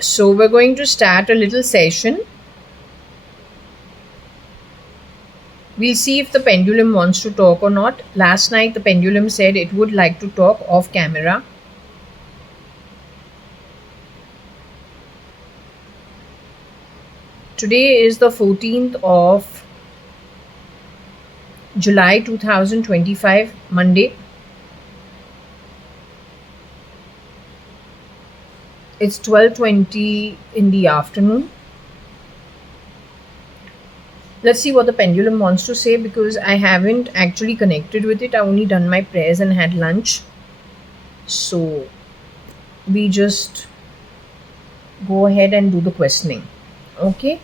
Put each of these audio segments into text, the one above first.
So we're going to start a little session. We'll see if the pendulum wants to talk or not. Last night, the pendulum said it would like to talk off camera. Today is the 14th of July 2025, Monday. It's 12:20 in the afternoon. Let's see what the pendulum wants to say because I haven't actually connected with it. I only done my prayers and had lunch. So we just go ahead and do the questioning. Okay.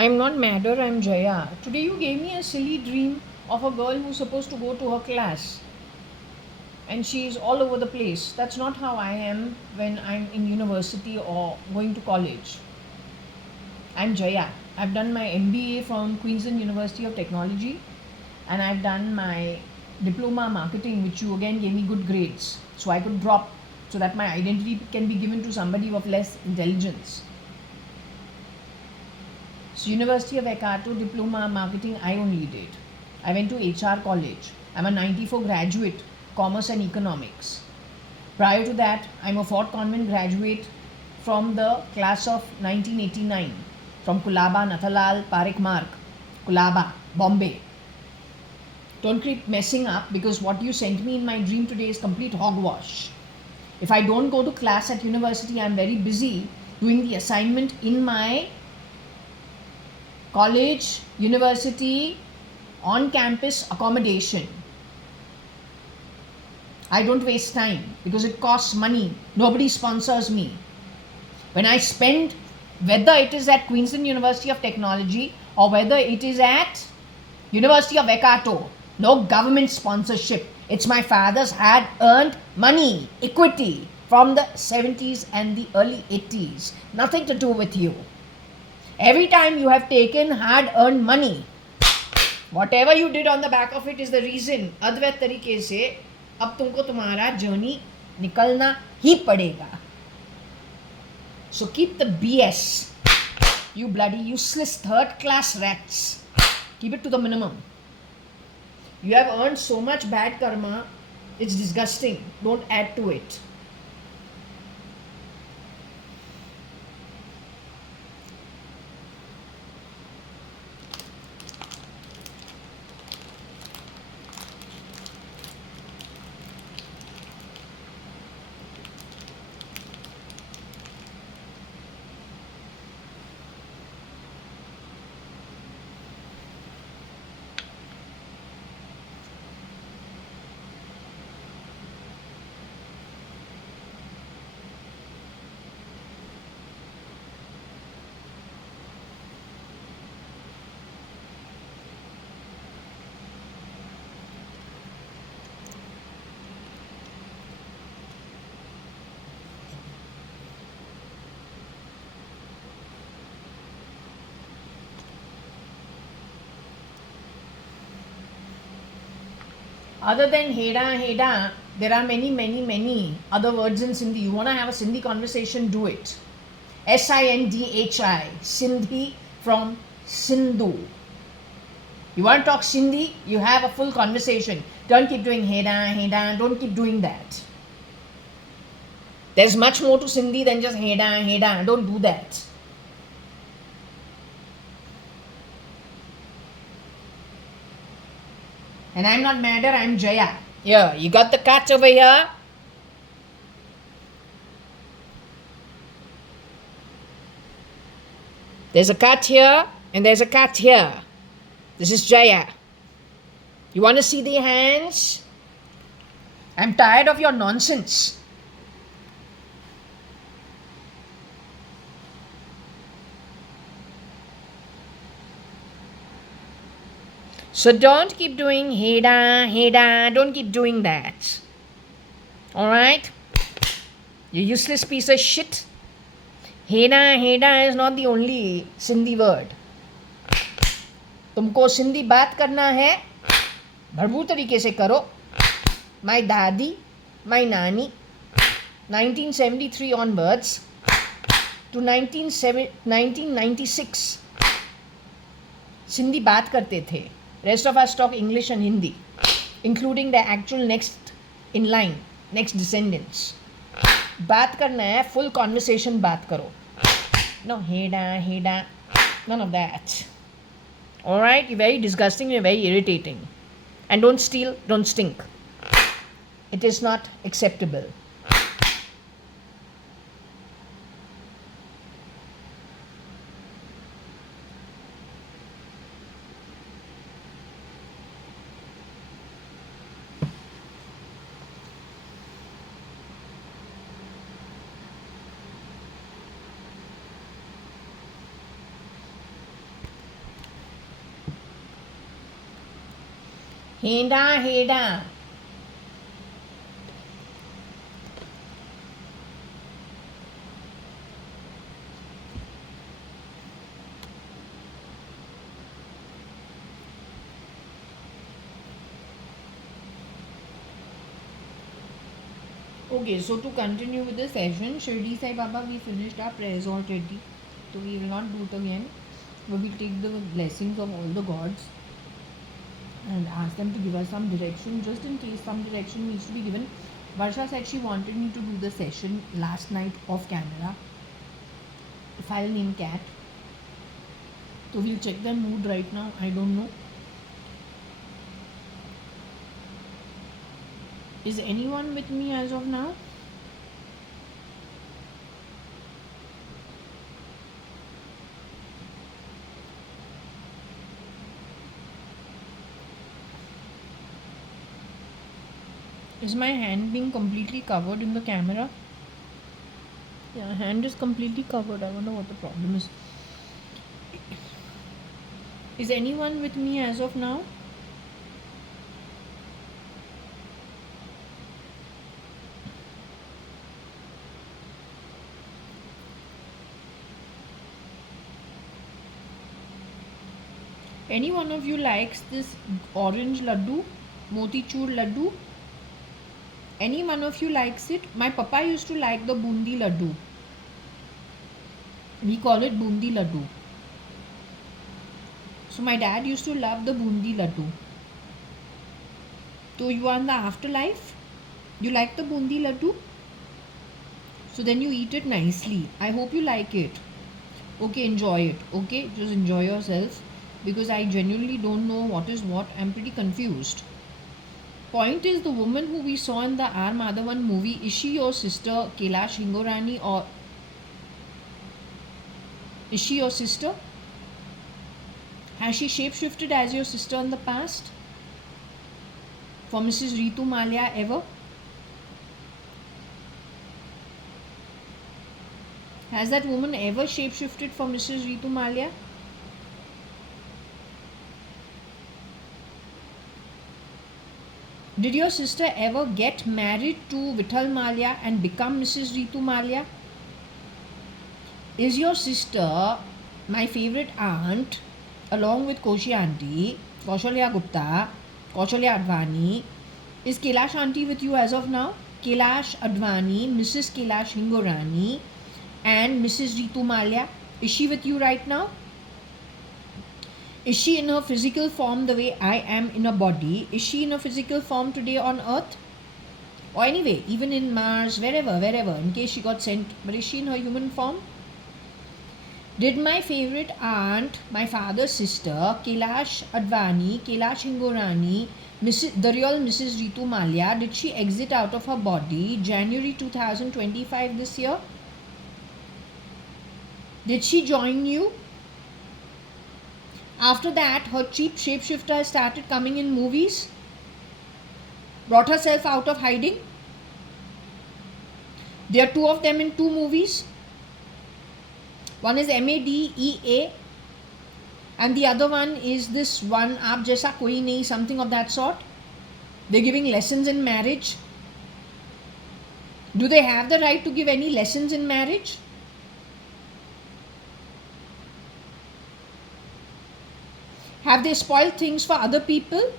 I'm not madder, I'm Jaya. Today you gave me a silly dream of a girl who's supposed to go to her class and she's all over the place. That's not how I am when I'm in university or going to college. I'm Jaya. I've done my MBA from Queensland University of Technology and I've done my diploma marketing, which you again gave me good grades. So I could drop so that my identity can be given to somebody of less intelligence. So University of Waikato diploma marketing I only did. I went to HR college. I'm a 94 graduate, commerce and economics. Prior to that, I'm a Fort Convent graduate from the class of 1989 from Kulaba, Nathalal, Parik Mark, Kulaba, Bombay. Don't keep messing up because what you sent me in my dream today is complete hogwash. If I don't go to class at university, I'm very busy doing the assignment in my college, university, on campus accommodation. I don't waste time because it costs money. Nobody sponsors me. When I spend, whether it is at Queensland University of Technology or whether it is at University of Waikato, no government sponsorship. It's my father's hard earned money, equity from the 70s and the early 80s. Nothing to do with you. Every time you have taken hard earned money, whatever you did on the back of it is the reason. अद्वैत तरीके से अब तुमको तुम्हारा journey निकलना ही पड़ेगा. So keep the BS, you bloody useless third class rats. Keep it to the minimum. You have earned so much bad karma, it's disgusting. Don't add to it. Other than heda, there are many other words in Sindhi. You want to have a Sindhi conversation, do it. Sindhi, Sindhi from Sindhu. You want to talk Sindhi, you have a full conversation. Don't keep doing heda, don't keep doing that. There's much more to Sindhi than just heda, don't do that. And I'm not madder, I'm Jaya. Here, you got the cat over here. There's a cat here and there's a cat here. This is Jaya. You want to see the hands? I'm tired of your nonsense. So don't keep doing heda, don't keep doing that. Alright? You useless piece of shit. Heda is not the only Sindhi word. तुमको सिंधी बात करना है भरपूर तरीके से करो. My daddy, my nani, 1973 onwards to 1996 Sindhi बात करते थे. Rest of us talk English and Hindi, including the actual next in line, next descendants. बात करना है, full conversation बात करो. No heda, none of that. Alright, you're very disgusting, you're very irritating. And don't steal, don't stink. It is not acceptable. Heda. Okay, so to continue with the session, Shirdi Sai Baba, we finished our prayers already. So we will not do it again. We will take the blessings of all the gods and ask them to give us some direction, just in case some direction needs to be given. Varsha said she wanted me to do the session last night off camera. File name cat. So we'll check their mood right now. I don't know. Is anyone with me as of now? Is my hand being completely covered in the camera? Yeah, hand is completely covered. I wonder what the problem is. Is anyone with me as of now? Any one of you likes this orange laddu, motichur laddu? Any one of you likes it? My papa used to like the bundi laddu. We call it bundi laddu. So my dad used to love the bundi laddu. So you are in the afterlife? You like the bundi laddu? So then you eat it nicely. I hope you like it. Okay, enjoy it. Okay, just enjoy yourself. Because I genuinely don't know what is what. I'm pretty confused. Point is, the woman who we saw in the R. Madhavan movie, is she your sister Kailash Hingorani, or is she your sister? Has she shapeshifted as your sister in the past? For Mrs. Ritu Malia ever? Has that woman ever shapeshifted for Mrs. Ritu Malia? Did your sister ever get married to Vithal Malia and become Mrs. Ritu Malia? Is your sister, my favorite aunt, along with Koshi Auntie, Kaushalya Gupta, Kaushalya Advani, is Kailash Auntie with you as of now? Kailash Advani, Mrs. Kailash Hingorani and Mrs. Ritu Malia, is she with you right now? Is she in her physical form the way I am in a body? Is she in a physical form today on earth? Or anyway, even in Mars, wherever, in case she got sent, but is she in her human form? Did my favorite aunt, my father's sister, Kailash Advani, Kailash Hingorani, the real Mrs. Ritu Malia, did she exit out of her body January 2025 this year? Did she join you? After that, her cheap shapeshifter started coming in movies, brought herself out of hiding. There are two of them in two movies. One is MADEA, And the other one is this one, aap jaisa koi nahi, something of that sort. They're giving lessons in marriage. Do they have the right to give any lessons in marriage? Have they spoiled things for other people?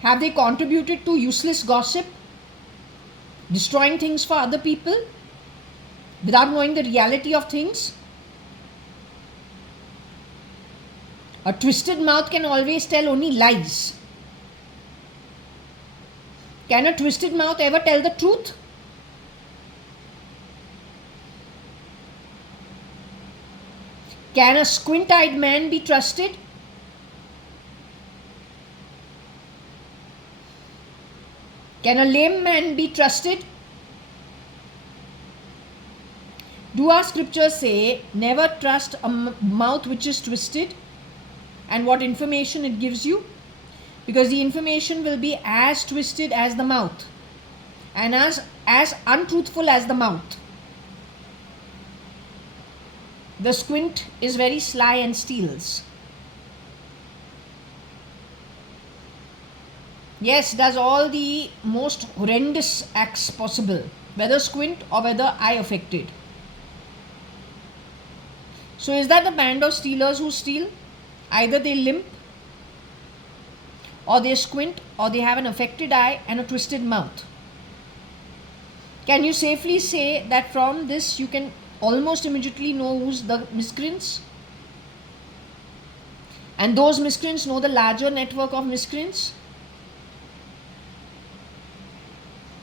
Have they contributed to useless gossip, destroying things for other people without knowing the reality of things? A twisted mouth can always tell only lies. Can a twisted mouth ever tell the truth? Can a squint-eyed man be trusted? Can a lame man be trusted? Do our scriptures say, never trust a mouth which is twisted, and what information it gives you? Because the information will be as twisted as the mouth and as untruthful as the mouth. The squint is very sly and steals. Yes, does all the most horrendous acts possible, whether squint or whether eye affected. So is that the band of stealers who steal? Either they limp, or they squint, or they have an affected eye and a twisted mouth. Can you safely say that from this you can almost immediately know who's the miscreants? And those miscreants know the larger network of miscreants?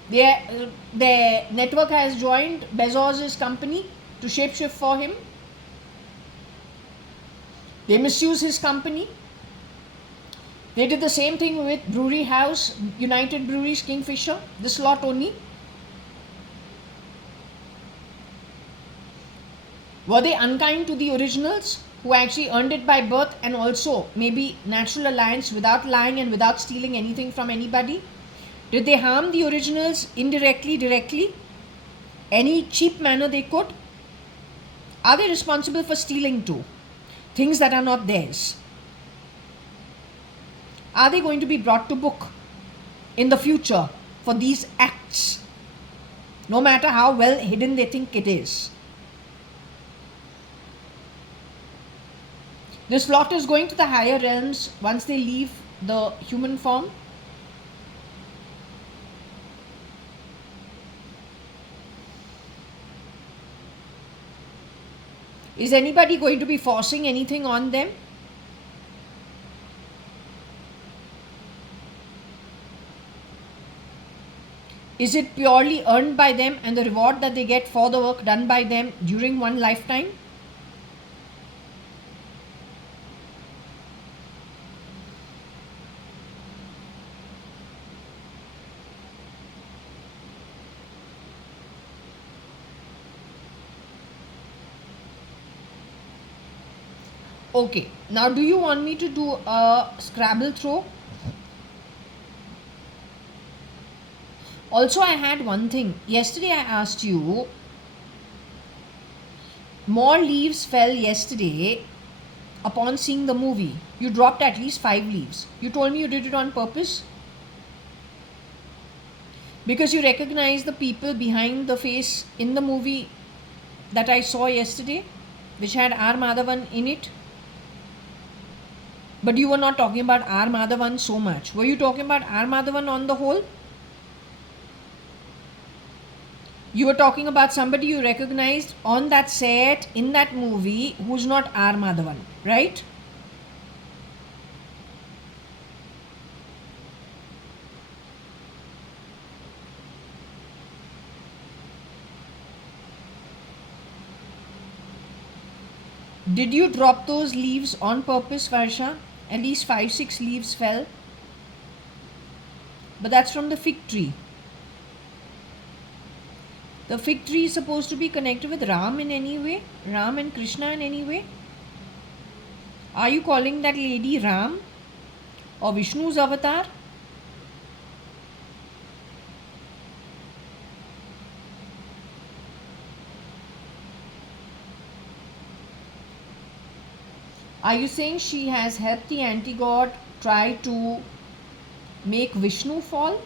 Their network has joined Bezos' company to shapeshift for him. They misuse his company. They did the same thing with Brewery House, United Breweries, Kingfisher, this lot only. Were they unkind to the originals who actually earned it by birth and also maybe natural alliance without lying and without stealing anything from anybody? Did they harm the originals indirectly, directly? Any cheap manner they could? Are they responsible for stealing too? Things that are not theirs? Are they going to be brought to book in the future for these acts, no matter how well hidden they think it is? This lot is going to the higher realms once they leave the human form. Is anybody going to be forcing anything on them? Is it purely earned by them and the reward that they get for the work done by them during one lifetime? Okay, now do you want me to do a Scrabble throw? Also, I had one thing. Yesterday I asked you, more leaves fell yesterday upon seeing the movie. You dropped at least 5 leaves. You told me you did it on purpose? Because you recognize the people behind the face in the movie that I saw yesterday, which had R. Madhavan in it. But you were not talking about R. Madhavan so much. Were you talking about R. Madhavan on the whole? You were talking about somebody you recognized on that set in that movie who's not R. Madhavan, right? Did you drop those leaves on purpose, Varsha? At least 5-6 leaves fell. But that's from the fig tree. The fig tree is supposed to be connected with Ram in any way? Ram and Krishna in any way? Are you calling that lady Ram or Vishnu's avatar? Are you saying she has helped the anti-god try to make Vishnu fall?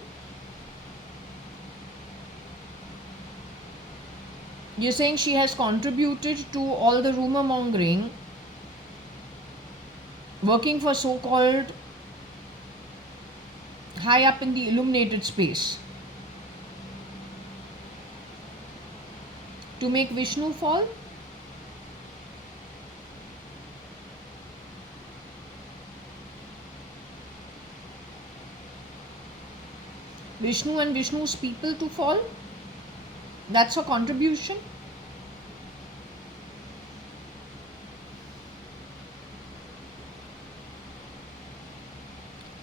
You're saying she has contributed to all the rumor mongering, working for so-called high up in the illuminated space to make Vishnu fall? Vishnu and Vishnu's people to fall? That's her contribution?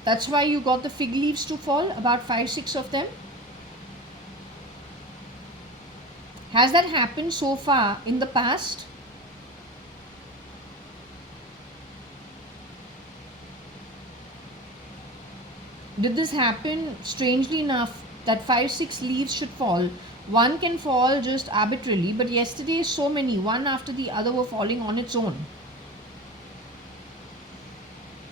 That's why you got the fig leaves to fall, about 5-6 of them? Has that happened so far in the past? Did this happen? Strangely enough, that 5-6 leaves should fall. One can fall just arbitrarily, but yesterday so many, one after the other, were falling on its own.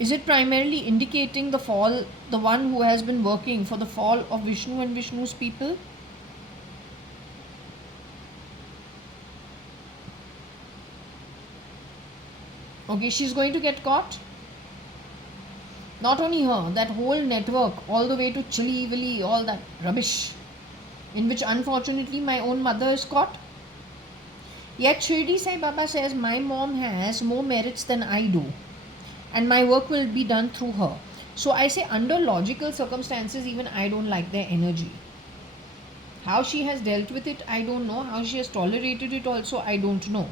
Is it primarily indicating the fall, the one who has been working for the fall of Vishnu and Vishnu's people? Okay, she's going to get caught. Not only her, that whole network, all the way to Chili Willy, all that rubbish, in which unfortunately my own mother is caught. Yet Shirdi Sai Baba says my mom has more merits than I do, and my work will be done through her. So I say, under logical circumstances, even I don't like their energy. How she has dealt with it, I don't know. How she has tolerated it also, I don't know.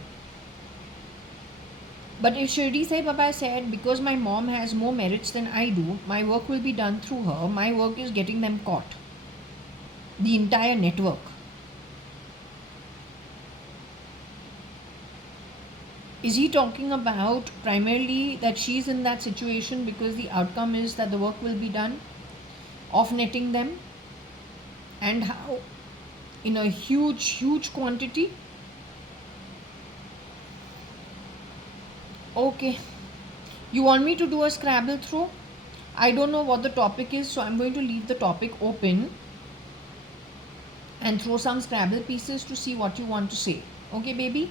But if Shirdi Sai Baba said, because my mom has more merits than I do, my work will be done through her, my work is getting them caught. The entire network. Is he talking about primarily that she's in that situation because the outcome is that the work will be done, off netting them, and how in a huge quantity? Okay, you want me to do a Scrabble throw? I don't know what the topic is, so I'm going to leave the topic open and throw some Scrabble pieces to see what you want to say. Okay, baby?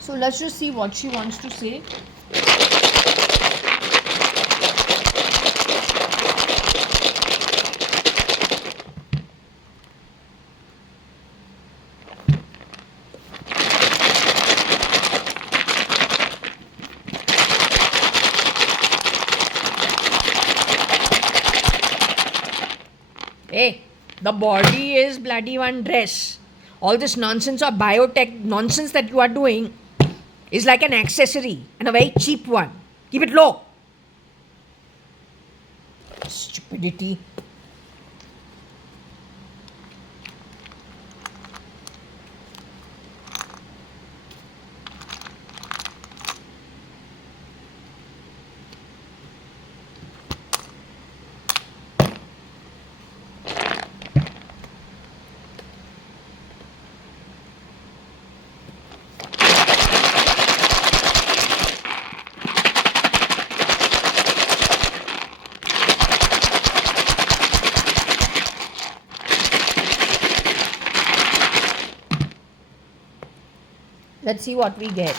So let's just see what she wants to say. Hey, the body is bloody one dress. All this nonsense or biotech nonsense that you are doing is like an accessory, and a very cheap one. Keep it low. Stupidity. Let's see what we get.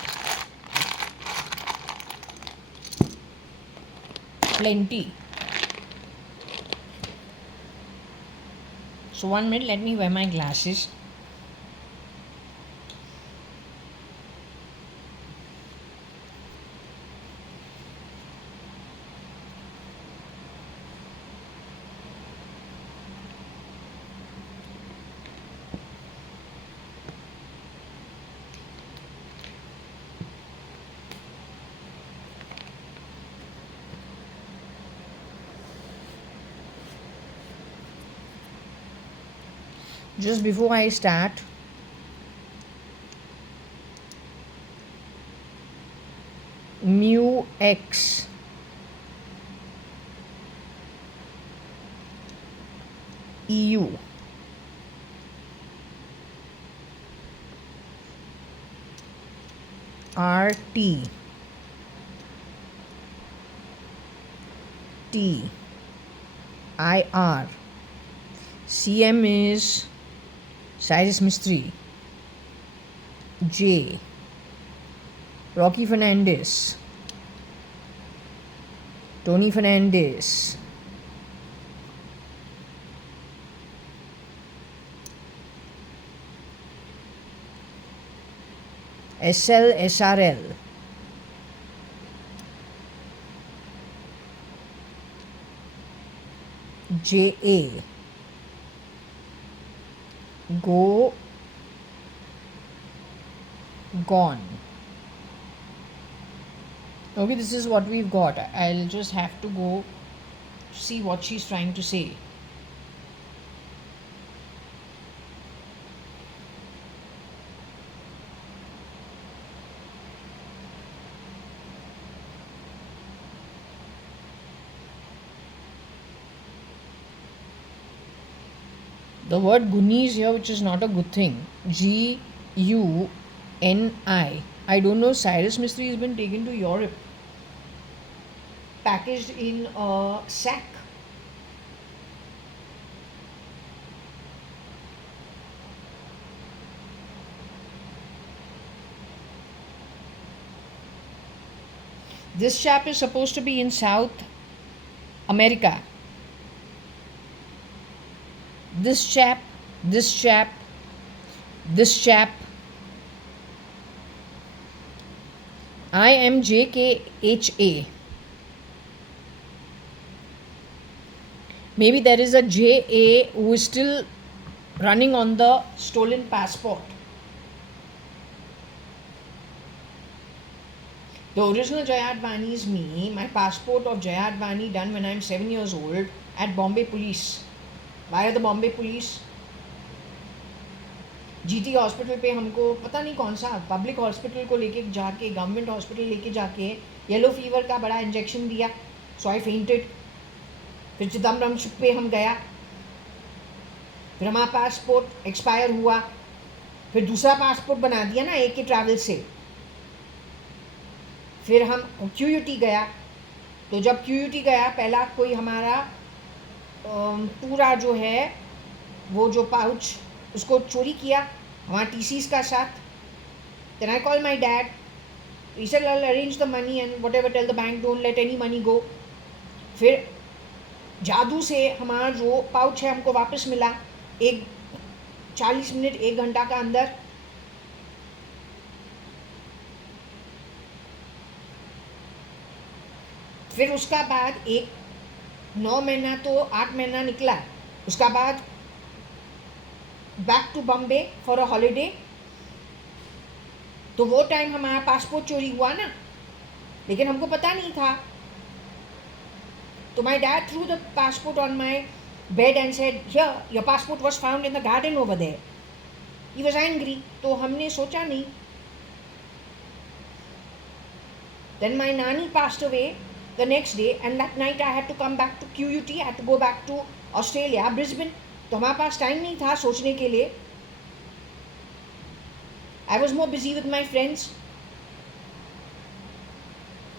Plenty. So 1 minute, let me wear my glasses. Just before I start, X EU RT T IR CM is Cyrus Mistry, J Rocky Fernandez, Tony Fernandez, SL SRL, JA Go Gone. Okay, this is what we've got. I'll just have to go see what she's trying to say. The word Guni is here, which is not a good thing. GUNI. I don't know. Cyrus Mistry has been taken to Europe, packaged in a sack. This chap is supposed to be in South America. This chap. I am JKHA. Maybe there is a JA who is still running on the stolen passport. The original JAYA.ADVANI is me. My passport of JAYA.ADVANI done when I am 7 years old at Bombay Police. Via the Bombay Police. GT hospital पे हमको पता नहीं कौन सा public hospital को लेके जाके government hospital लेके जाके येलो फीवर का बड़ा इंजेक्शन दिया. सो आई फेंटेड. फिर चिदम्बरम शिप पे हम गया. फिर हमारा पासपोर्ट एक्सपायर हुआ. फिर दूसरा पासपोर्ट बना दिया ना एक के ट्रैवल से. फिर हम QUT गया. तो जब QUT गया पहला कोई हमारा पूरा जो है वो जो पाउच उसको चोरी किया वहाँ TCs का साथ. Then I called my dad. He said I'll arrange the money and whatever, tell the bank don't let any money go. फिर जादू से हमारा जो पाउच है हमको वापस मिला 40 मिनट 1 घंटा का अंदर. फिर उसका बाद 9 महीना तो 8 महीना निकला. उसका बाद back to Bombay for a holiday. तो वो टाइम हमारा पासपोर्ट चोरी हुआ ना, लेकिन हमको पता नहीं था. तो my dad threw the passport on my bed and said here your passport was found in the garden over there. He was angry. तो हमने सोचा नहीं. Then my nani passed away the next day and that night I had to come back to QUT. I had to go back to Australia, Brisbane. तो हमारे पास time नहीं था सोचने के लिए. I was more busy with my friends.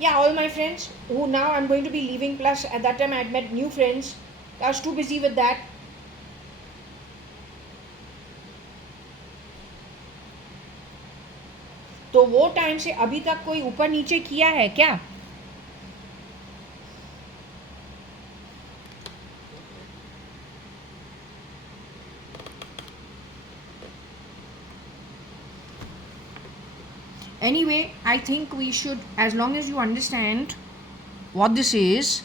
Yeah, all my friends who now I'm going to be leaving, plus at that time I had met new friends. I was too busy with that. तो वो time से अभी तक कोई ऊपर नीचे किया है क्या? Anyway, I think we should, as long as you understand what this is,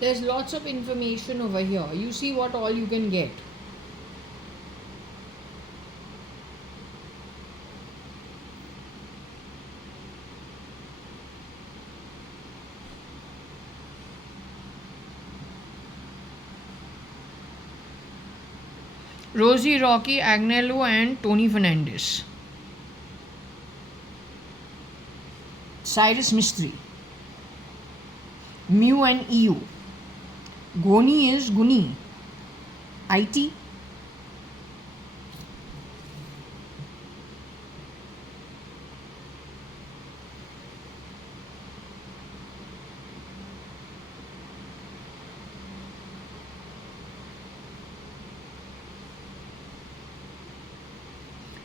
There's lots of information over here. You see what all you can get. Rosie, Rocky, Agnello and Tony Fernandez. Cyrus Mystery. Mu and EU. Goni is Guni. IT.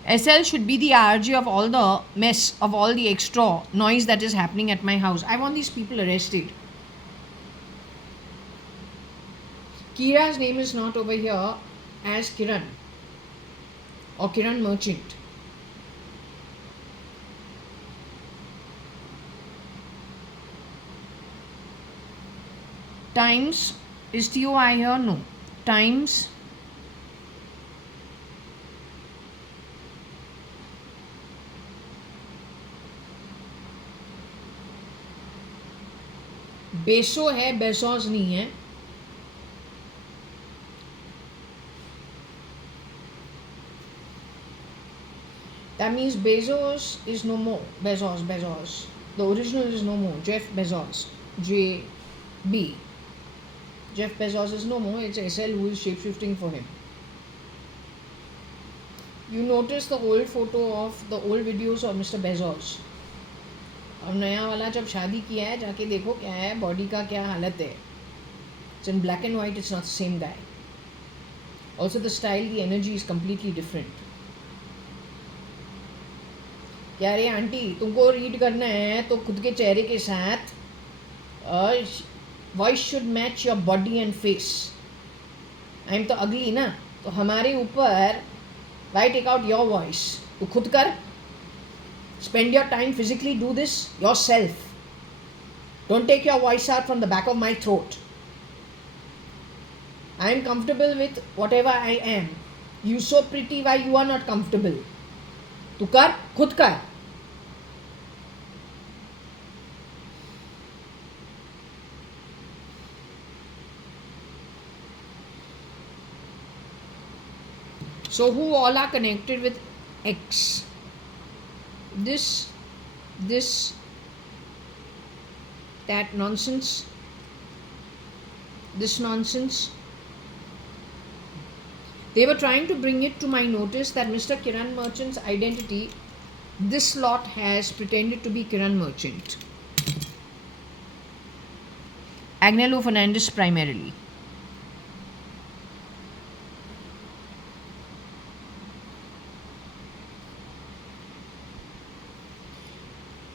SL should be the RJ of all the mess, of all the extra noise that is happening at my house. I want these people arrested. Kira's name is not over here as Kiran or Kiran Merchant. Times, is TOI here? No. Times बेसो है, Bezos नहीं है. That means Bezos is no more. Bezos. The original is no more. Jeff Bezos. JB. Jeff Bezos is no more. It's SL who is shapeshifting for him. You notice the old photo of the old videos of Mr. Bezos. अब नया वाला जब शादी किया है जाके देखो क्या है, बॉडी का क्या हालत है. It's in black and white. It's not the same guy. Also the style, the energy is completely different. क्या रे आंटी, तुमको रीड करना है तो खुद के चेहरे के साथ voice should match your body and face. I am तो अगली ना, तो हमारे ऊपर why take out your voice. तो खुद कर. Spend your time physically, do this yourself. Don't take your voice out from the back of my throat. I am comfortable with whatever I am. You so pretty, why you are not comfortable? Tu kar, khud kar. So who all are connected with X? This, that nonsense, this nonsense. They were trying to bring it to my notice that Mr. Kiran Merchant's identity, this lot has pretended to be Kiran Merchant. Agnello Fernandez primarily.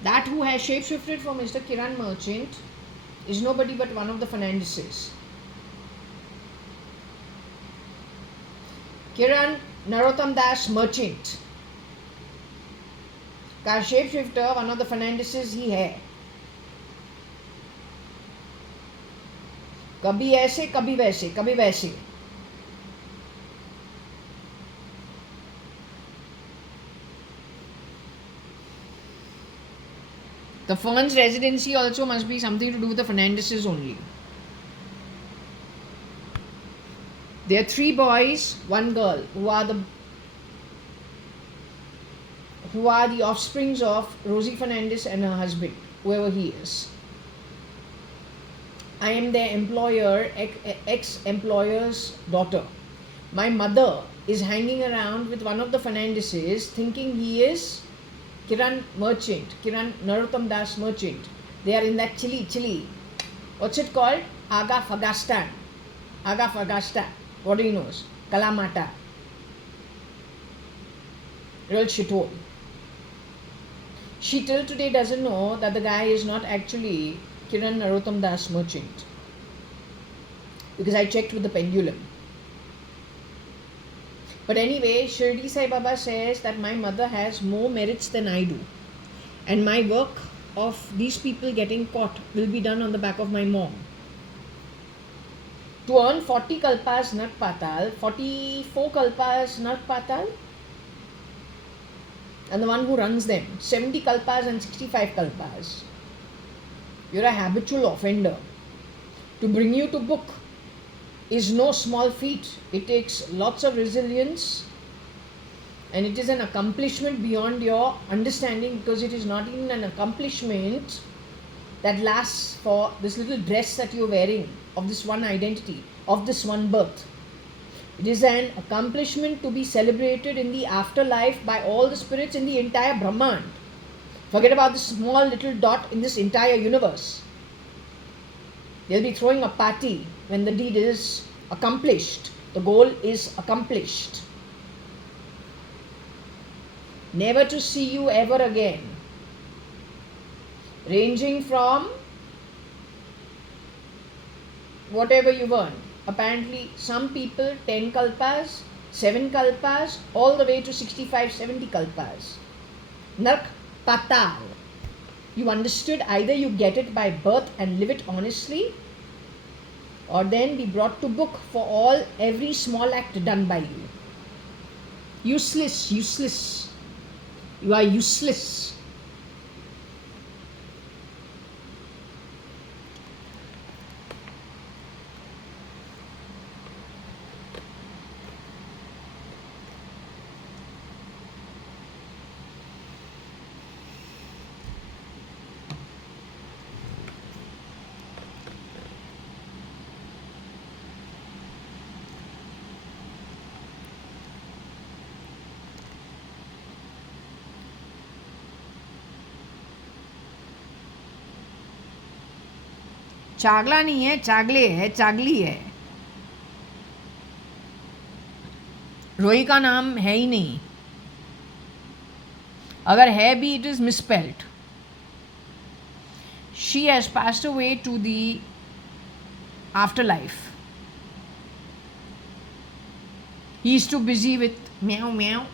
That who has shapeshifted for Mr. Kiran Merchant is nobody but one of the Fernandezes. Kiran Narottam Das Merchant का shapeshifter one of the Fernandezes ही है. कभी ऐसे कभी वैसे कभी वैसे. The Fern's residency also must be something to do with the Fernandezes only. There are 3 boys, 1 girl, who are the offsprings of Rosie Fernandez and her husband, whoever he is. I am their employer, ex-employer's daughter. My mother is hanging around with one of the Fernandezes thinking he is Kiran Merchant, Kiran Narottam Das Merchant. They are in that chili. What's it called? Aga Fagastan. What do you know? Kalamata. Real shithole. She till today doesn't know that the guy is not actually Kiran Narottam Das Merchant. Because I checked with the pendulum. But anyway, Shirdi Sai Baba says that my mother has more merits than I do. And my work of these people getting caught will be done on the back of my mom. To earn 40 kalpas Nark Patal, 44 kalpas Nark Patal, and the one who runs them, 70 kalpas and 65 kalpas. You're a habitual offender. To bring you to book is no small feat. It takes lots of resilience, and it is an accomplishment beyond your understanding, because it is not even an accomplishment that lasts for this little dress that you're wearing, of this one identity, of this one birth. It is an accomplishment to be celebrated in the afterlife by all the spirits in the entire Brahmand. Forget about this small little dot in this entire universe. They'll be throwing a party when the deed is accomplished. The goal is accomplished. Never to see you ever again. Ranging from whatever you've earned. Apparently, some people 10 kalpas, 7 kalpas, all the way to 65, 70 kalpas. Nark Patal. You understood, either you get it by birth and live it honestly, or then be brought to book for every small act done by you. Useless, useless. You are useless. चागला नहीं है, चागले है, चागली है. रोई का नाम है ही नहीं. अगर है भी, it is misspelled. She has passed away to the afterlife. He is too busy with meow meow.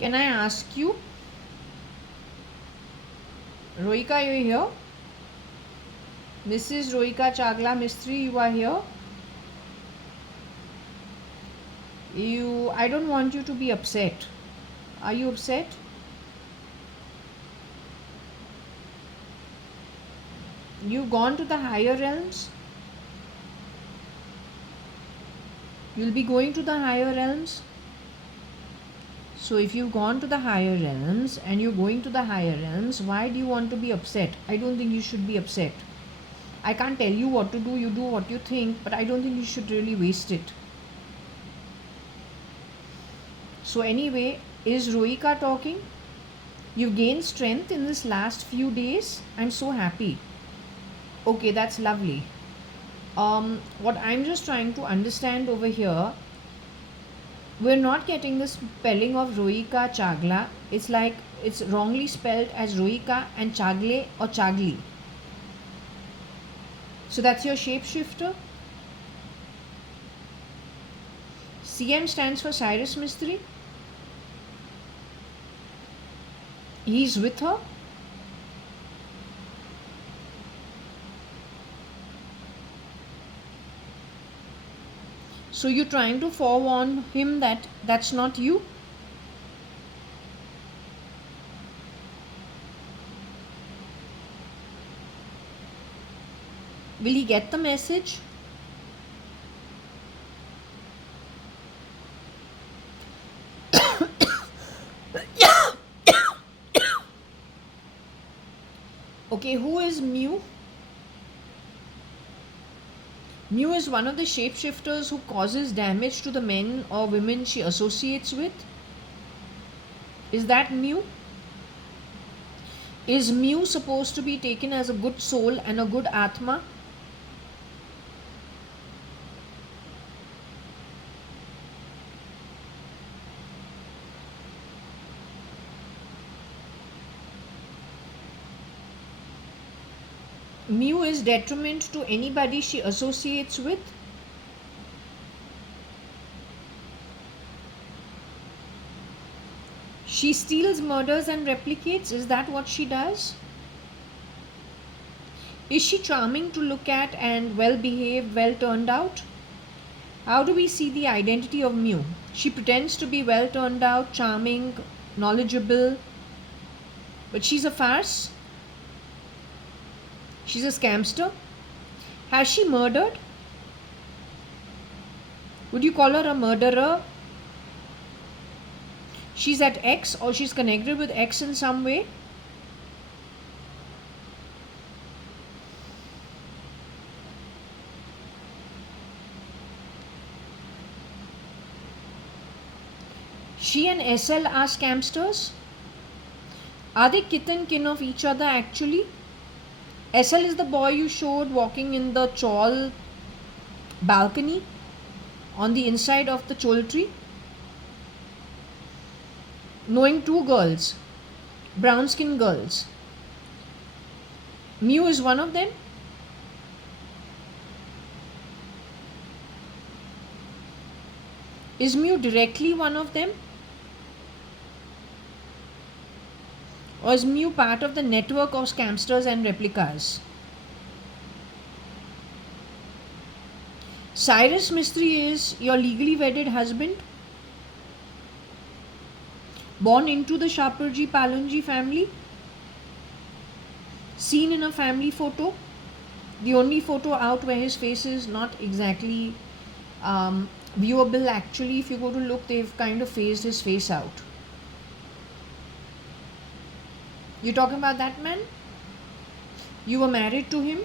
Can I ask you, Rohika, you here? Mrs. Rohika Chagla Mistry, you are here? I don't want you to be upset. Are you upset? You've gone to the higher realms? You'll be going to the higher realms? So if you've gone to the higher realms and you're going to the higher realms, why do you want to be upset? I don't think you should be upset. I can't tell you what to do, you do what you think, but I don't think you should really waste it. So anyway, is Rohika talking? You've gained strength in this last few days. I'm so happy. Okay, that's lovely. What I'm just trying to understand over here, we're not getting the spelling of Rohika Chagla. It's like it's wrongly spelled as Rohika and Chagle or Chagli. So that's your shapeshifter. CM stands for Cyrus Mistry. He's with her. So you're trying to forewarn him that that's not you? Will he get the message? Okay, who is Mew? Mew is one of the shapeshifters who causes damage to the men or women she associates with. Is that Mew? Is Mew supposed to be taken as a good soul and a good Atma? Mu is detriment to anybody she associates with. She steals, murders and replicates. Is that what she does? Is she charming to look at and well behaved, well turned out? How do we see the identity of Mu? She pretends to be well turned out, charming, knowledgeable, but she's a farce. She's a scamster. Has she murdered? Would you call her a murderer? She's at X, or she's connected with X in some way. She and SL are scamsters. Are they kith and kin of each other actually? SL is the boy you showed walking in the chawl balcony on the inside of the chol tree, knowing two girls, brown skin girls. Mu is one of them. Is Mu directly one of them? Or is Mu part of the network of scamsters and replicas? Cyrus Mistry is your legally wedded husband, born into the Shapoorji Pallonji family, seen in a family photo, the only photo out where his face is not exactly viewable. Actually, if you go to look, they've kind of phased his face out. You talking about that man? You were married to him?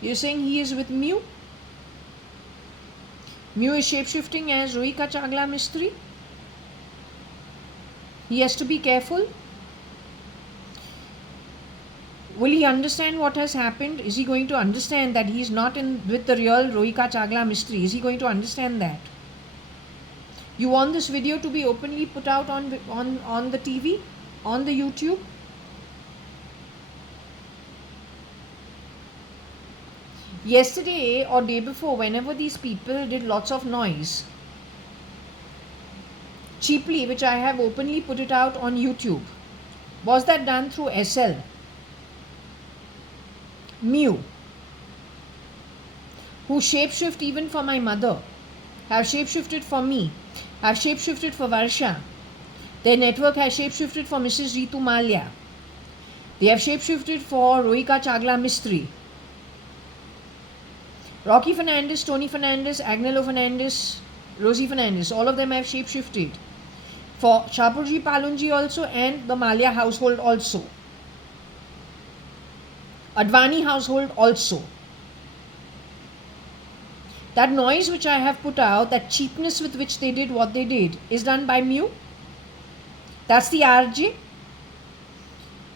You're saying he is with Mu? Mu is shapeshifting as Rohika Chagla Mistry? He has to be careful. Will he understand what has happened? Is he going to understand that he is not with the real Rohika Chagla Mistry? Is he going to understand that? You want this video to be openly put out on the TV, on the YouTube? Yesterday or day before, whenever these people did lots of noise, cheaply, which I have openly put it out on YouTube, was that done through SL? Mu, who shapeshift even for my mother, have shapeshifted for me, have shapeshifted for Varsha. Their network has shapeshifted for Mrs. Ritu Malia. They have shapeshifted for Rohika Chagla Mistry. Rocky Fernandez, Tony Fernandez, Agnello Fernandez, Rosie Fernandez, all of them have shapeshifted for Shapoorji Pallonji also, and the Malia household also. Advani household also. That noise which I have put out, that cheapness with which they did what they did, is done by Mu. That's the RJ.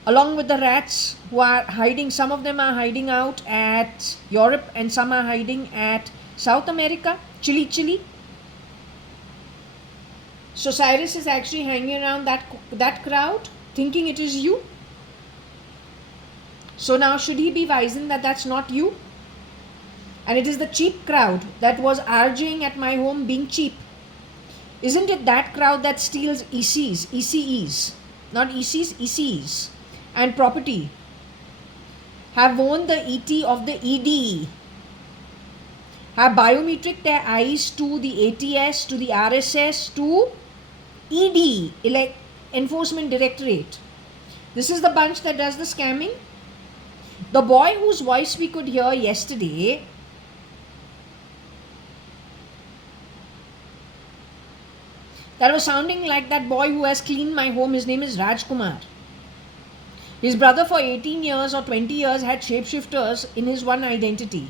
Along with the rats who are hiding, some of them are hiding out at Europe and some are hiding at South America, Chile. So Cyrus is actually hanging around that crowd, thinking it is you. So now should he be wising that that's not you? And it is the cheap crowd that was RJing at my home being cheap. Isn't it that crowd that steals ECEs, not ECs, ECEs, and property, have worn the ET of the ED, have biometric their eyes to the ATS, to the RSS, to ED, Enforcement Directorate. This is the bunch that does the scamming. The boy whose voice we could hear yesterday, that was sounding like that boy who has cleaned my home, his name is Rajkumar. His brother for 18 years or 20 years had shapeshifters in his one identity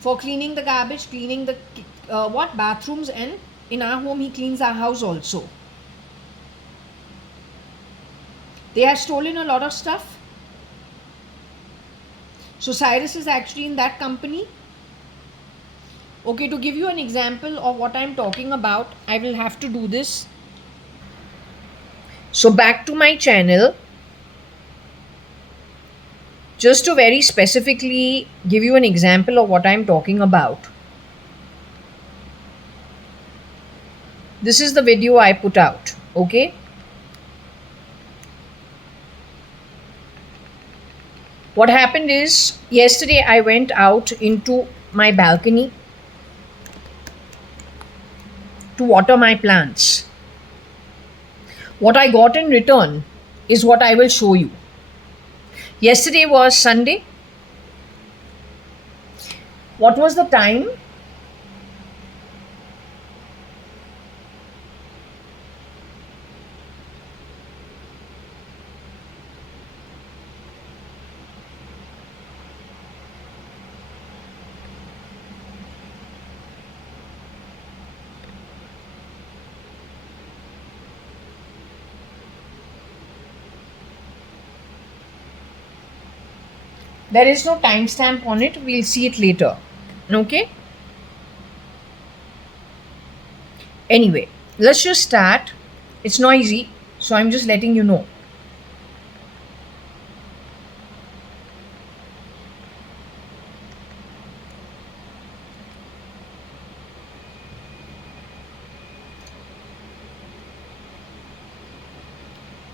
for cleaning the garbage, cleaning the bathrooms, and in our home he cleans our house also. They have stolen a lot of stuff. So Cyrus is actually in that company. Okay, to give you an example of what I'm talking about, I will have to do this. So back to my channel. Just to very specifically give you an example of what I'm talking about, this is the video I put out. Okay, what happened is yesterday I went out into my balcony to water my plants. What I got in return is what I will show you. Yesterday was Sunday. What was the time? There is no timestamp on it. We'll see it later. Okay? Anyway, let's just start. It's noisy, so I'm just letting you know.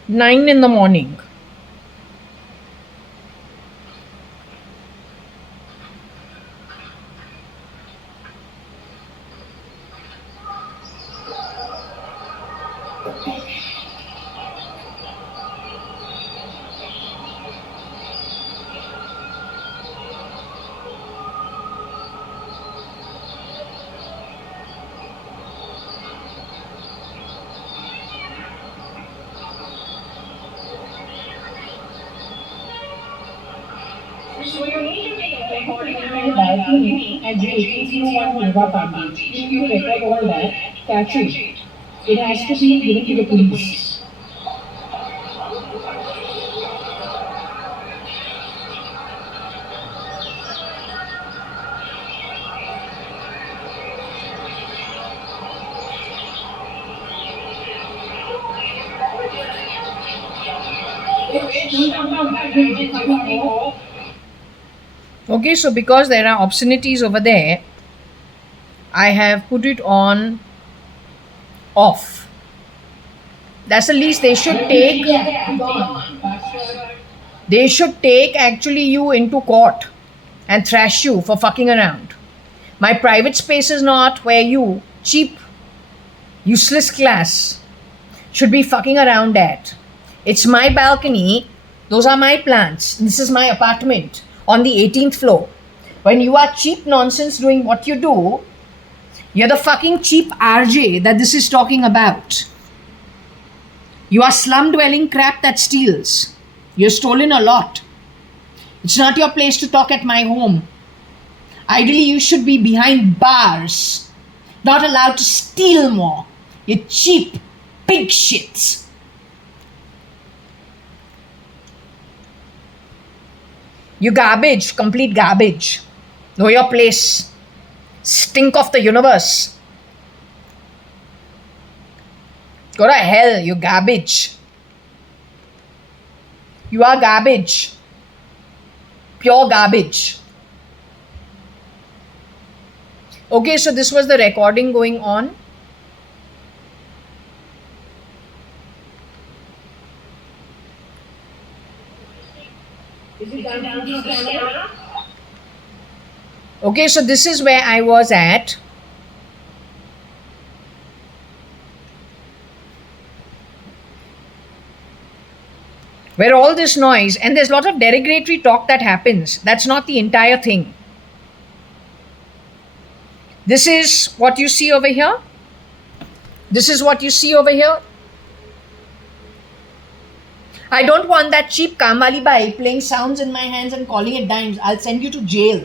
Nine in the morning. So you need to take a recording on my balcony and JAYA.ADVANI yoga package. You need to record all that, catch it. It has to be given to the police. Okay, so because there are obscenities over there, I have put it on off. That's the least they should take. They should take actually you into court and thrash you for fucking around. My private space is not where you cheap, useless class should be fucking around at. It's my balcony. Those are my plants. This is my apartment on the 18th floor. When you are cheap nonsense doing what you do, you're the fucking cheap RJ that this is talking about. You are slum dwelling crap that steals. You're stolen a lot. It's not your place to talk at my home. Ideally, you should be behind bars, not allowed to steal more. You cheap pig shits. You garbage, complete garbage. Know your place. Stink of the universe. Go to hell, you garbage. You are garbage. Pure garbage. Okay, so this was the recording going on. Is it down to the camera? Okay, so this is where I was at. Where all this noise, and there's a lot of derogatory talk that happens. That's not the entire thing. This is what you see over here. This is what you see over here. I don't want that cheap Kamali Bai playing sounds in my hands and calling it dimes. I'll send you to jail.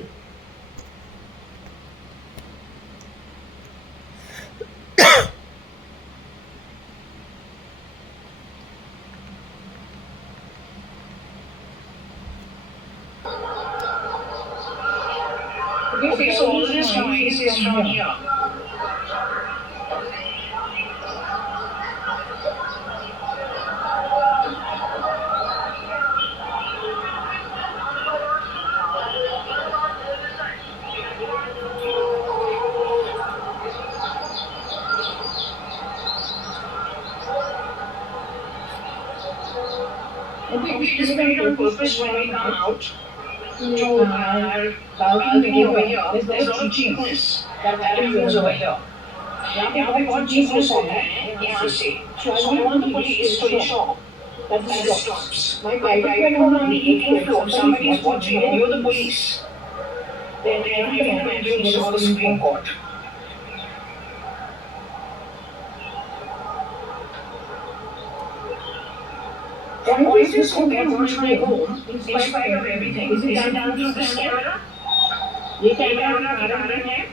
Okay, so all this noise is from here. purpose when we come out to our balcony over here, there's a lot of cheapness that happens over here. यहाँ पे बहुत cheapness होता है यहाँ से. So I want the police to ensure that this stops. My private home on the 18th floor, somebody is watching and you're the police. Then I can imagine it's all the Supreme Court. Point is, okay, watch my home, in spite of everything. Is it done through this camera? ये camera का कारण है.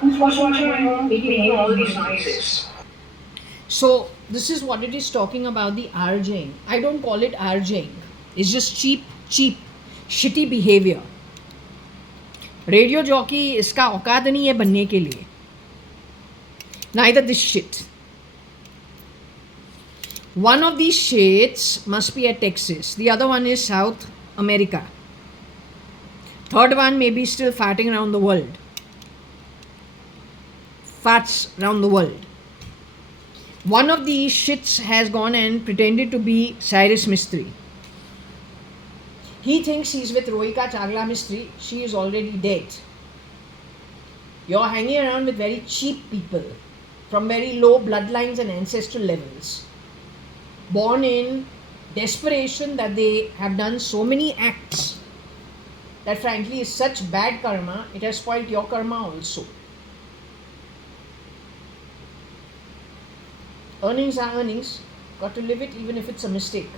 Who's watching my home, making all these noises? So this is what it is talking about, the RJing. I don't call it RJing. It's just cheap, shitty behavior. Radio jockey इसका औकात नहीं है बनने के लिए. Neither this shit. One of these shits must be at Texas. The other one is South America. Third one may be still farting around the world. Farts around the world. One of these shits has gone and pretended to be Cyrus Mistry. He thinks he's with Rohika Chagla Mistry. She is already dead. You're hanging around with very cheap people from very low bloodlines and ancestral levels, born in desperation that they have done so many acts that frankly is such bad karma, it has spoiled your karma also. Earnings are earnings. Got to live it even if it's a mistake.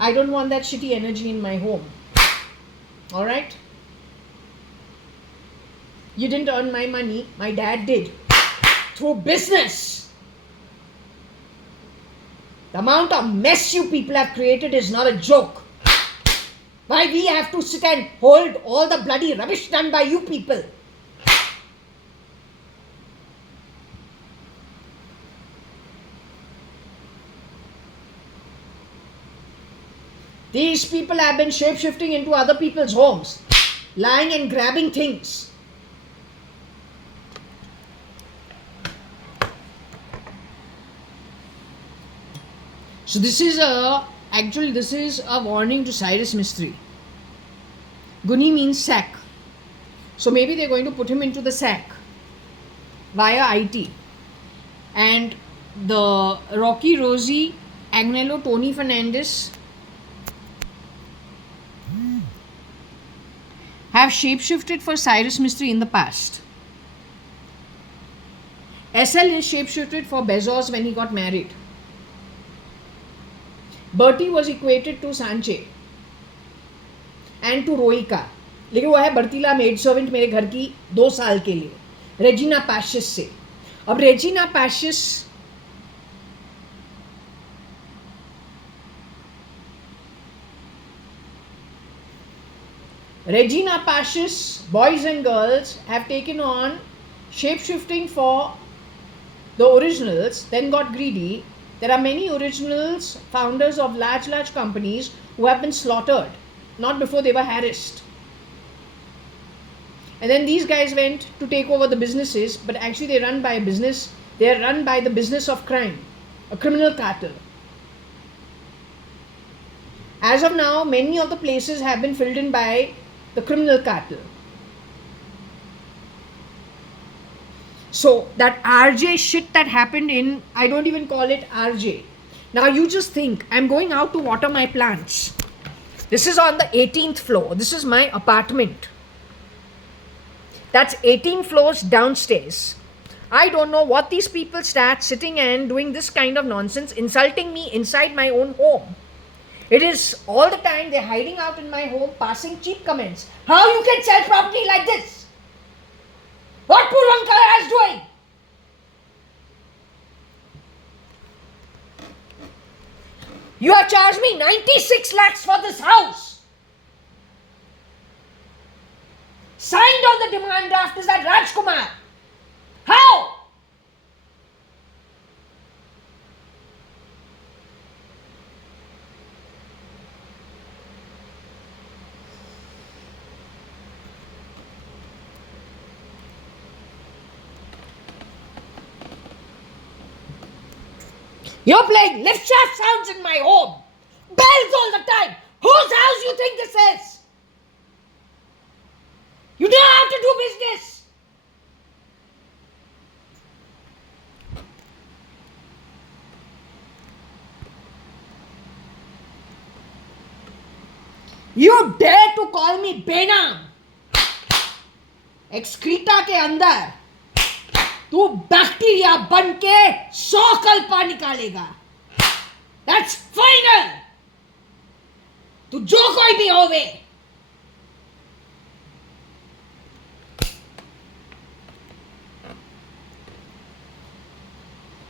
I don't want that shitty energy in my home. Alright? You didn't earn my money. My dad did. Through business. The amount of mess you people have created is not a joke. Why we have to sit and hold all the bloody rubbish done by you people? These people have been shape-shifting into other people's homes, lying and grabbing things. So this is a warning to Cyrus Mistry. Guni means sack. So maybe they're going to put him into the sack via IT. And the Rocky, Rosie, Agnello, Tony Fernandez have shapeshifted for Cyrus Mistry in the past. SL is shapeshifted for Bezos when he got married. Bertie was equated to Sanche and to Rohika. लेकिन वो है बर्तीला maid servant मेरे घर की 2 साल के लिए, Regina पैशिस से. अब Regina Pashis, boys and girls, have taken on shape-shifting for the originals, then got greedy. There are many originals, founders of large companies who have been slaughtered, not before they were harassed. And then these guys went to take over the businesses, but actually they are run by the business of crime, a criminal cartel. As of now, many of the places have been filled in by the criminal cartel. So that RJ shit that happened in, I don't even call it RJ. Now you just think, I'm going out to water my plants. This is on the 18th floor. This is my apartment. That's 18 floors downstairs. I don't know what these people start sitting and doing this kind of nonsense, insulting me inside my own home. It is all the time they're hiding out in my home, passing cheap comments. How you can sell property like this? What Purvankara is doing? You have charged me 96 lakhs for this house. Signed on the demand draft is that Rajkumar. How? You're playing lift shaft sounds in my home. Bells all the time. Whose house you think this is? You know how to do business. You dare to call me बेनाम? Excreta के अंदर तू bacteria बन के 100 कल्पा निकालेगा. That's final. तू जो कोई भी होवे.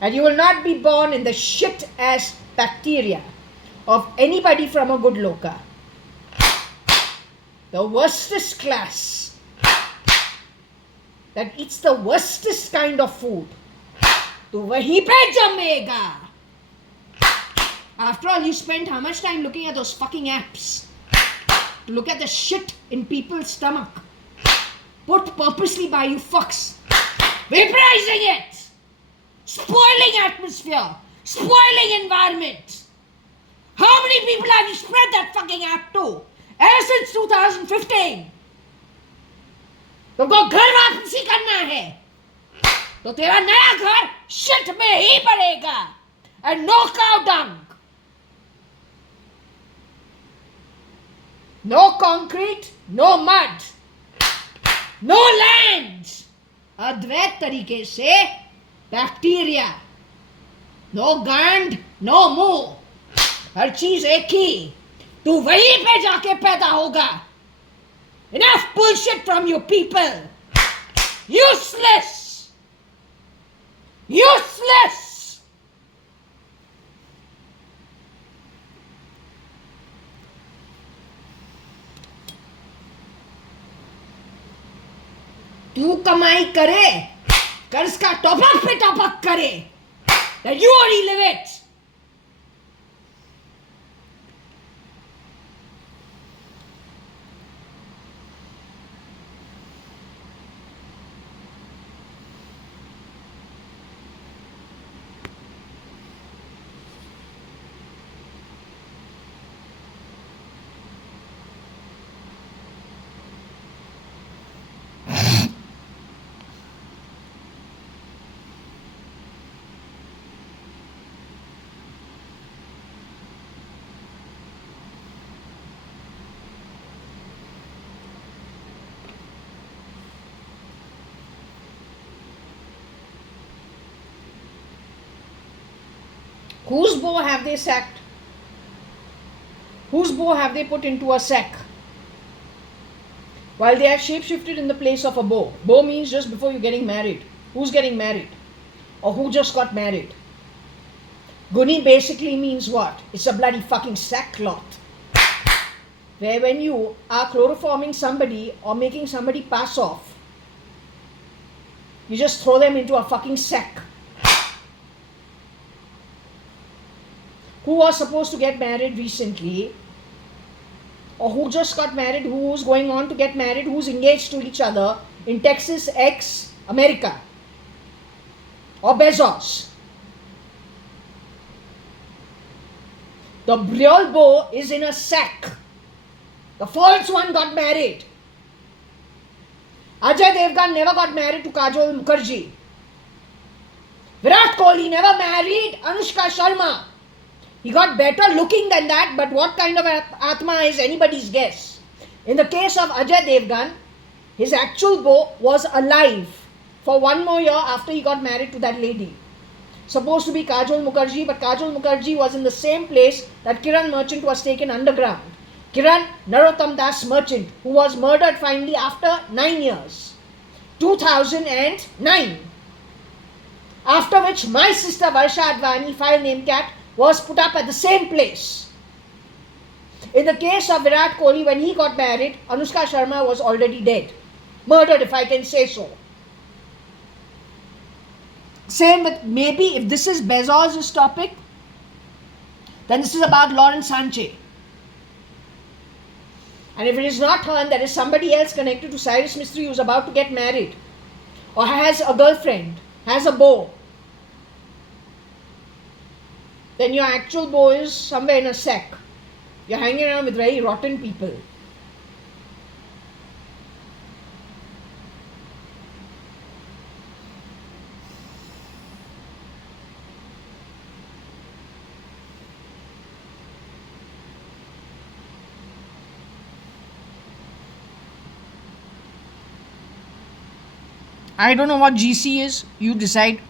And you will not be born in the shit ass bacteria of anybody from a good loka. The worstest class that eats the worstest kind of food. तो वहीं पे जमेगा. After all, you spent how much time looking at those fucking apps to look at the shit in people's stomach, put purposely by you fucks, vaporizing it, spoiling atmosphere, spoiling environment. How many people have you spread that fucking app to? Ever since 2015. तुमको घर वापसी करना है तो तेरा नया घर shit में ही पड़ेगा. And no cow dung, no concrete, no mud, no land. अद्वैत तरीके से बैक्टीरिया, no गांड, no मुंह, हर चीज एक ही. तू वहीं पे जाके पैदा होगा. Enough bullshit from you people. Useless. Useless. तू कमाई करे, कर्ज का टॉपअप पे टॉपअप करे, that you only live it. Whose bow have they sacked? Whose bow have they put into a sack? While they have shapeshifted in the place of a bow. Bow means just before you're getting married. Who's getting married? Or who just got married? Guni basically means what? It's a bloody fucking sackcloth. Where when you are chloroforming somebody or making somebody pass off, you just throw them into a fucking sack. Who was supposed to get married recently, or who just got married, who's going on to get married, who's engaged to each other in Texas ex America or Bezos. The real bow is in a sack. The false one got married. Ajay Devgan never got married to Kajol Mukherjee. Virat Kohli never married Anushka Sharma. He got better looking than that, but what kind of Atma is anybody's guess. In the case of Ajay Devgan, his actual beau was alive for one more year after he got married to that lady. Supposed to be Kajol Mukherjee, but Kajol Mukherjee was in the same place that Kiran Merchant was taken underground. Kiran Narottam Das Merchant, who was murdered finally after 9 years. 2009. After which my sister JAYA.ADVANI, file name cat, was put up at the same place. In the case of Virat Kohli, when he got married, Anushka Sharma was already dead. Murdered, if I can say so. Same with, maybe if this is Bezos' topic, then this is about Lauren Sanchez. And if it is not her and there is somebody else connected to Cyrus Mistry who's about to get married, or has a girlfriend, has a beau, then your actual bow is somewhere in a sack. You're hanging around with very rotten people. I don't know what GC is. You decide.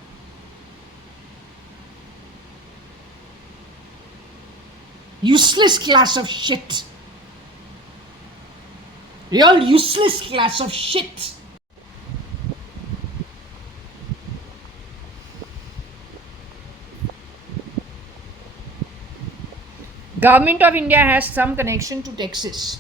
Useless class of shit. Real useless class of shit. Government of India has some connection to Texas.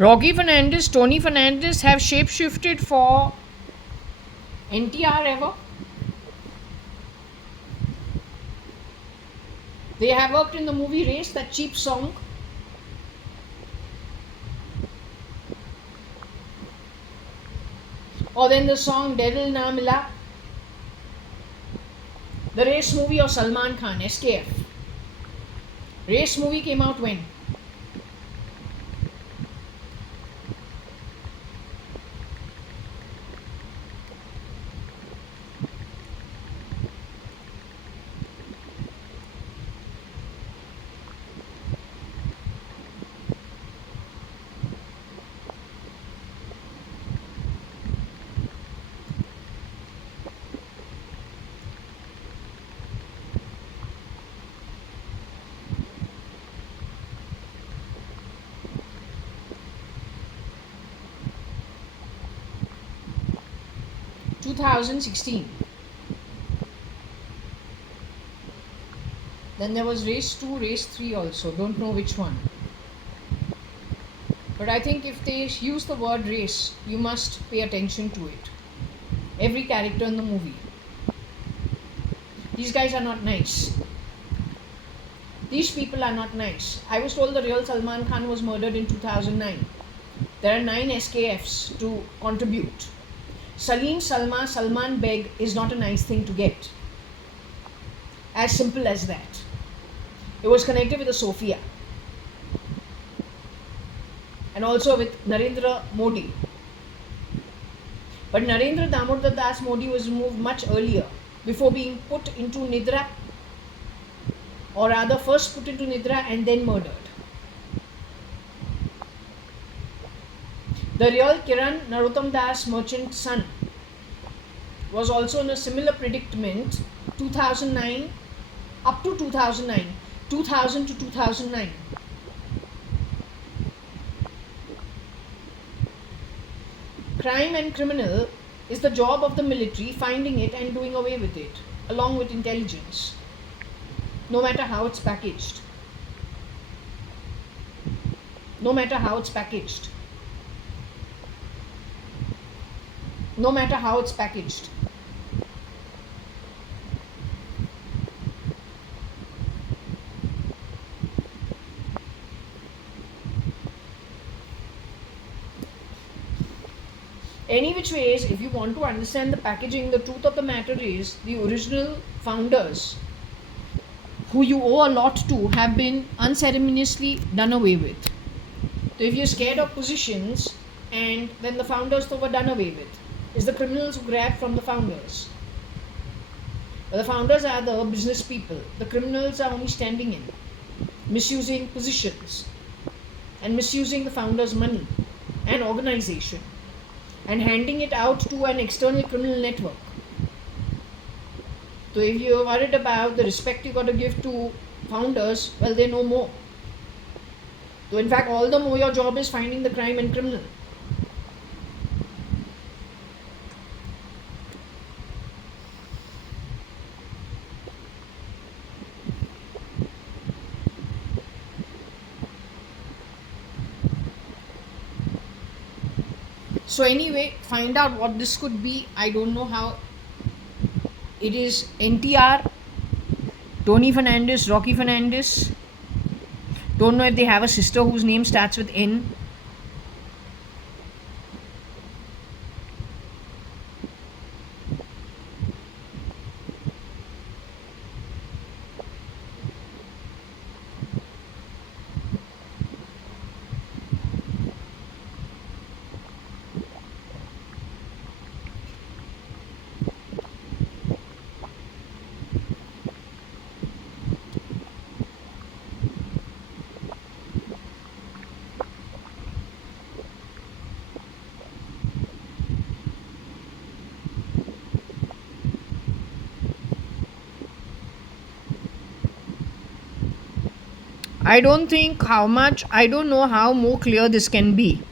Rocky Fernandez, Tony Fernandez have shapeshifted for NTR ever? They have worked in the movie Race, that cheap song. Or then the song Devil Na Mila. The Race movie of Salman Khan, SKF. Race movie came out when? – 2016. Then there was Race 2, Race 3 also. Don't know which one. But I think if they use the word race, you must pay attention to it. Every character in the movie. These guys are not nice. These people are not nice. I was told the real Salman Khan was murdered in 2009. There are 9 SKFs to contribute. Salim Salma Salman Beg is not a nice thing to get. As simple as that. It was connected with the Sophia. And also with Narendra Modi. But Narendra Damodar Das Modi was removed much earlier, before being put into Nidra, or rather first put into Nidra and then murdered. The real Kiran Narottam Das Merchant's son was also in a similar predicament 2009 up to 2009, 2000 to 2009. Crime and criminal is the job of the military, finding it and doing away with it, along with intelligence, no matter how it's packaged. No matter how it's packaged. No matter how it's packaged. Any which ways, if you want to understand the packaging, the truth of the matter is the original founders, who you owe a lot to, have been unceremoniously done away with. So if you're scared of positions, and then the founders were done away with, it's the criminals who grab from the founders. But the founders are the business people. The criminals are only standing in, misusing positions, and misusing the founders' money and organization. and handing it out to an external criminal network. So if you're worried about the respect you got to give to founders, well, they know more. So in fact, all the more your job is finding the crime and criminal. So anyway, find out what this could be. I don't know how. It is NTR, Tony Fernandez, Rocky Fernandez. Don't know if they have a sister whose name starts with N. I don't know how more clear this can be.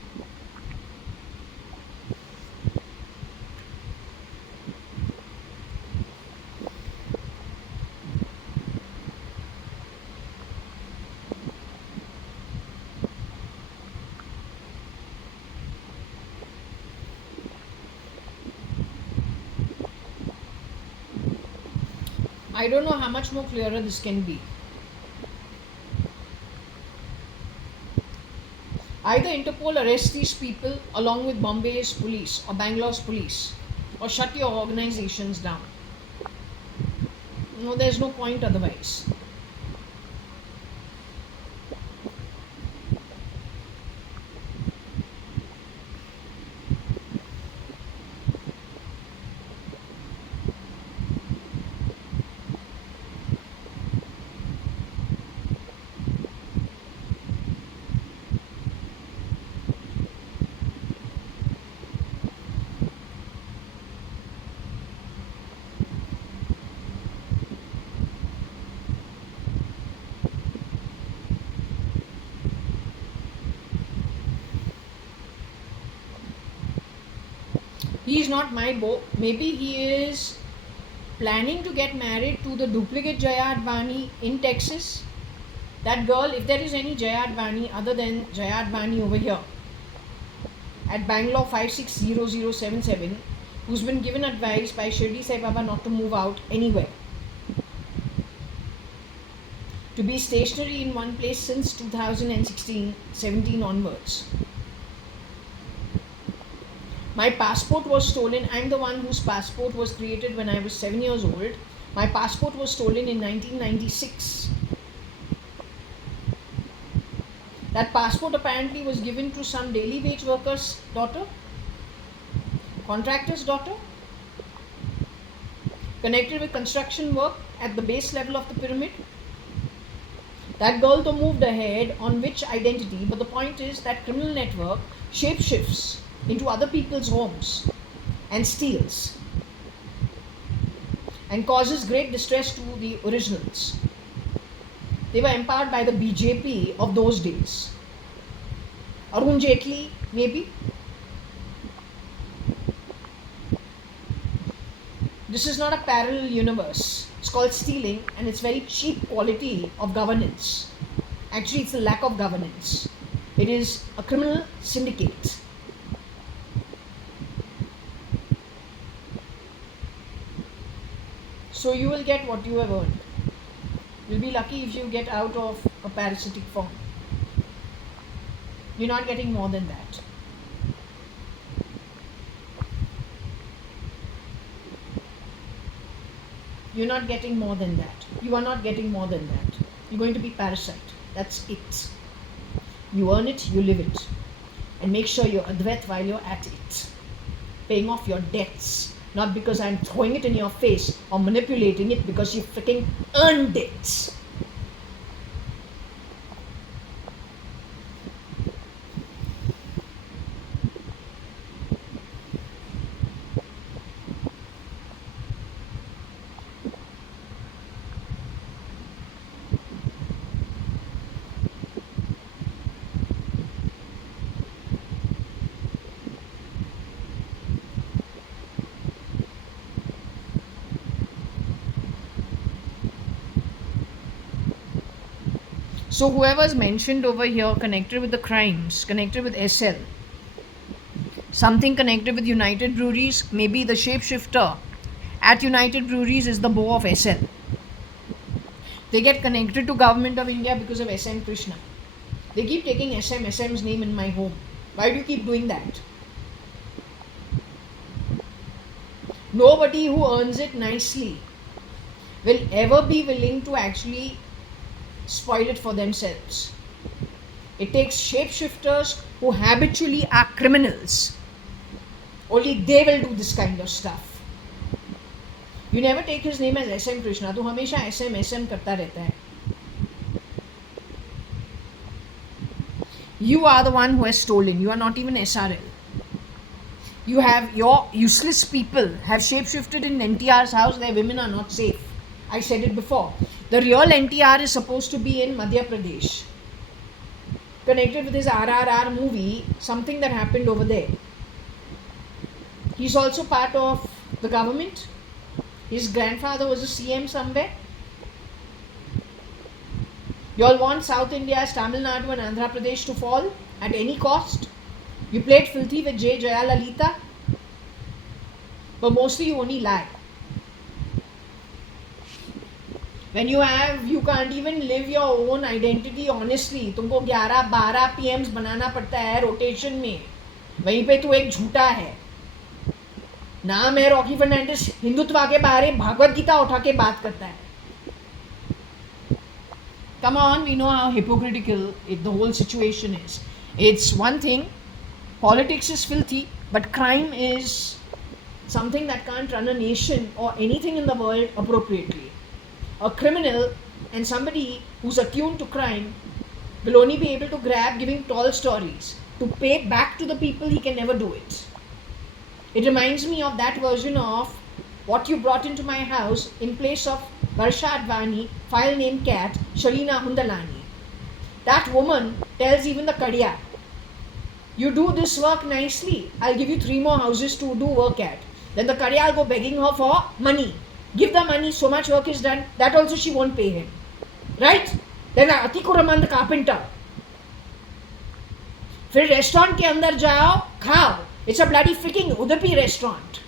I don't know how much more clearer this can be. Either Interpol arrest these people along with Bombay's police or Bangalore's police, or shut your organizations down. No, there's no point otherwise. He is not my beau. Maybe he is planning to get married to the duplicate JAYA.ADVANI in Texas. That girl, if there is any JAYA.ADVANI other than JAYA.ADVANI over here at Bangalore 560077, who's been given advice by Shirdi Sai Baba not to move out anywhere, to be stationary in one place since 2016-17 onwards. My passport was stolen. I'm the one whose passport was created when I was 7 years old. My passport was stolen in 1996. That passport apparently was given to some daily wage worker's daughter, contractor's daughter, connected with construction work at the base level of the pyramid. That girl though moved ahead on which identity, but the point is that criminal network shapeshifts into other people's homes and steals and causes great distress to the originals. They were empowered by the BJP of those days. Arun Jaitley, maybe. This is not a parallel universe. It's called stealing, and it's very cheap quality of governance. Actually, it's a lack of governance. It is a criminal syndicate. So you will get what you have earned. You'll be lucky if you get out of a parasitic form. You're not getting more than that. You're not getting more than that. You are not getting more than that. You're going to be parasite. That's it. You earn it, you live it. And make sure you're Advait while you're at it. Paying off your debts. Not because I'm throwing it in your face or manipulating it, because you freaking earned it. So whoever's mentioned over here connected with the crimes, connected with SL, something connected with United Breweries, maybe the shapeshifter at United Breweries is the bow of SL. They get connected to Government of India because of SM Krishna. They keep taking SM's name in my home. Why do you keep doing that? Nobody who earns it nicely will ever be willing to actually spoil it for themselves. It takes shapeshifters who habitually are criminals. Only they will do this kind of stuff. You never take his name as SM Krishna. तो हमेशा SM करता रहता है. You are the one who has stolen. You are not even SRL. You have your useless people have shapeshifted in NTR's house. Their women are not safe. I said it before. The real NTR is supposed to be in Madhya Pradesh. Connected with his RRR movie, something that happened over there. He's also part of the government. His grandfather was a CM somewhere. You all want South India's Tamil Nadu and Andhra Pradesh to fall at any cost. You played filthy with JAYA.ADVANI, but mostly you only lie. When you can't even live your own identity honestly. तुमको 11-12 PMs बनाना पड़ता है rotation में. वहीं पे तू एक झूठा है. नाम है रॉकी फर्नांडिस, हिंदुत्व के बारे भागवत गीता उठा के बात करता है. Come on, we know how hypocritical the whole situation is. It's one thing, politics is filthy, but crime is something that can't run a nation or anything in the world appropriately. A criminal and somebody who's attuned to crime will only be able to grab giving tall stories. To pay back to the people, he can never do it. It reminds me of that version of what you brought into my house in place of JAYA.ADVANI, file name cat, Shalina Hundalani. That woman tells even the Kadiya, you do this work nicely, I'll give you 3 more houses to do work at. Then the Kadiya will go begging her for money. Give the money, so much work is done, that also she won't pay him. Right? Then Atikuraman the carpenter. फिर restaurant के अंदर जाओ, खाओ. It's a bloody freaking Udupi restaurant.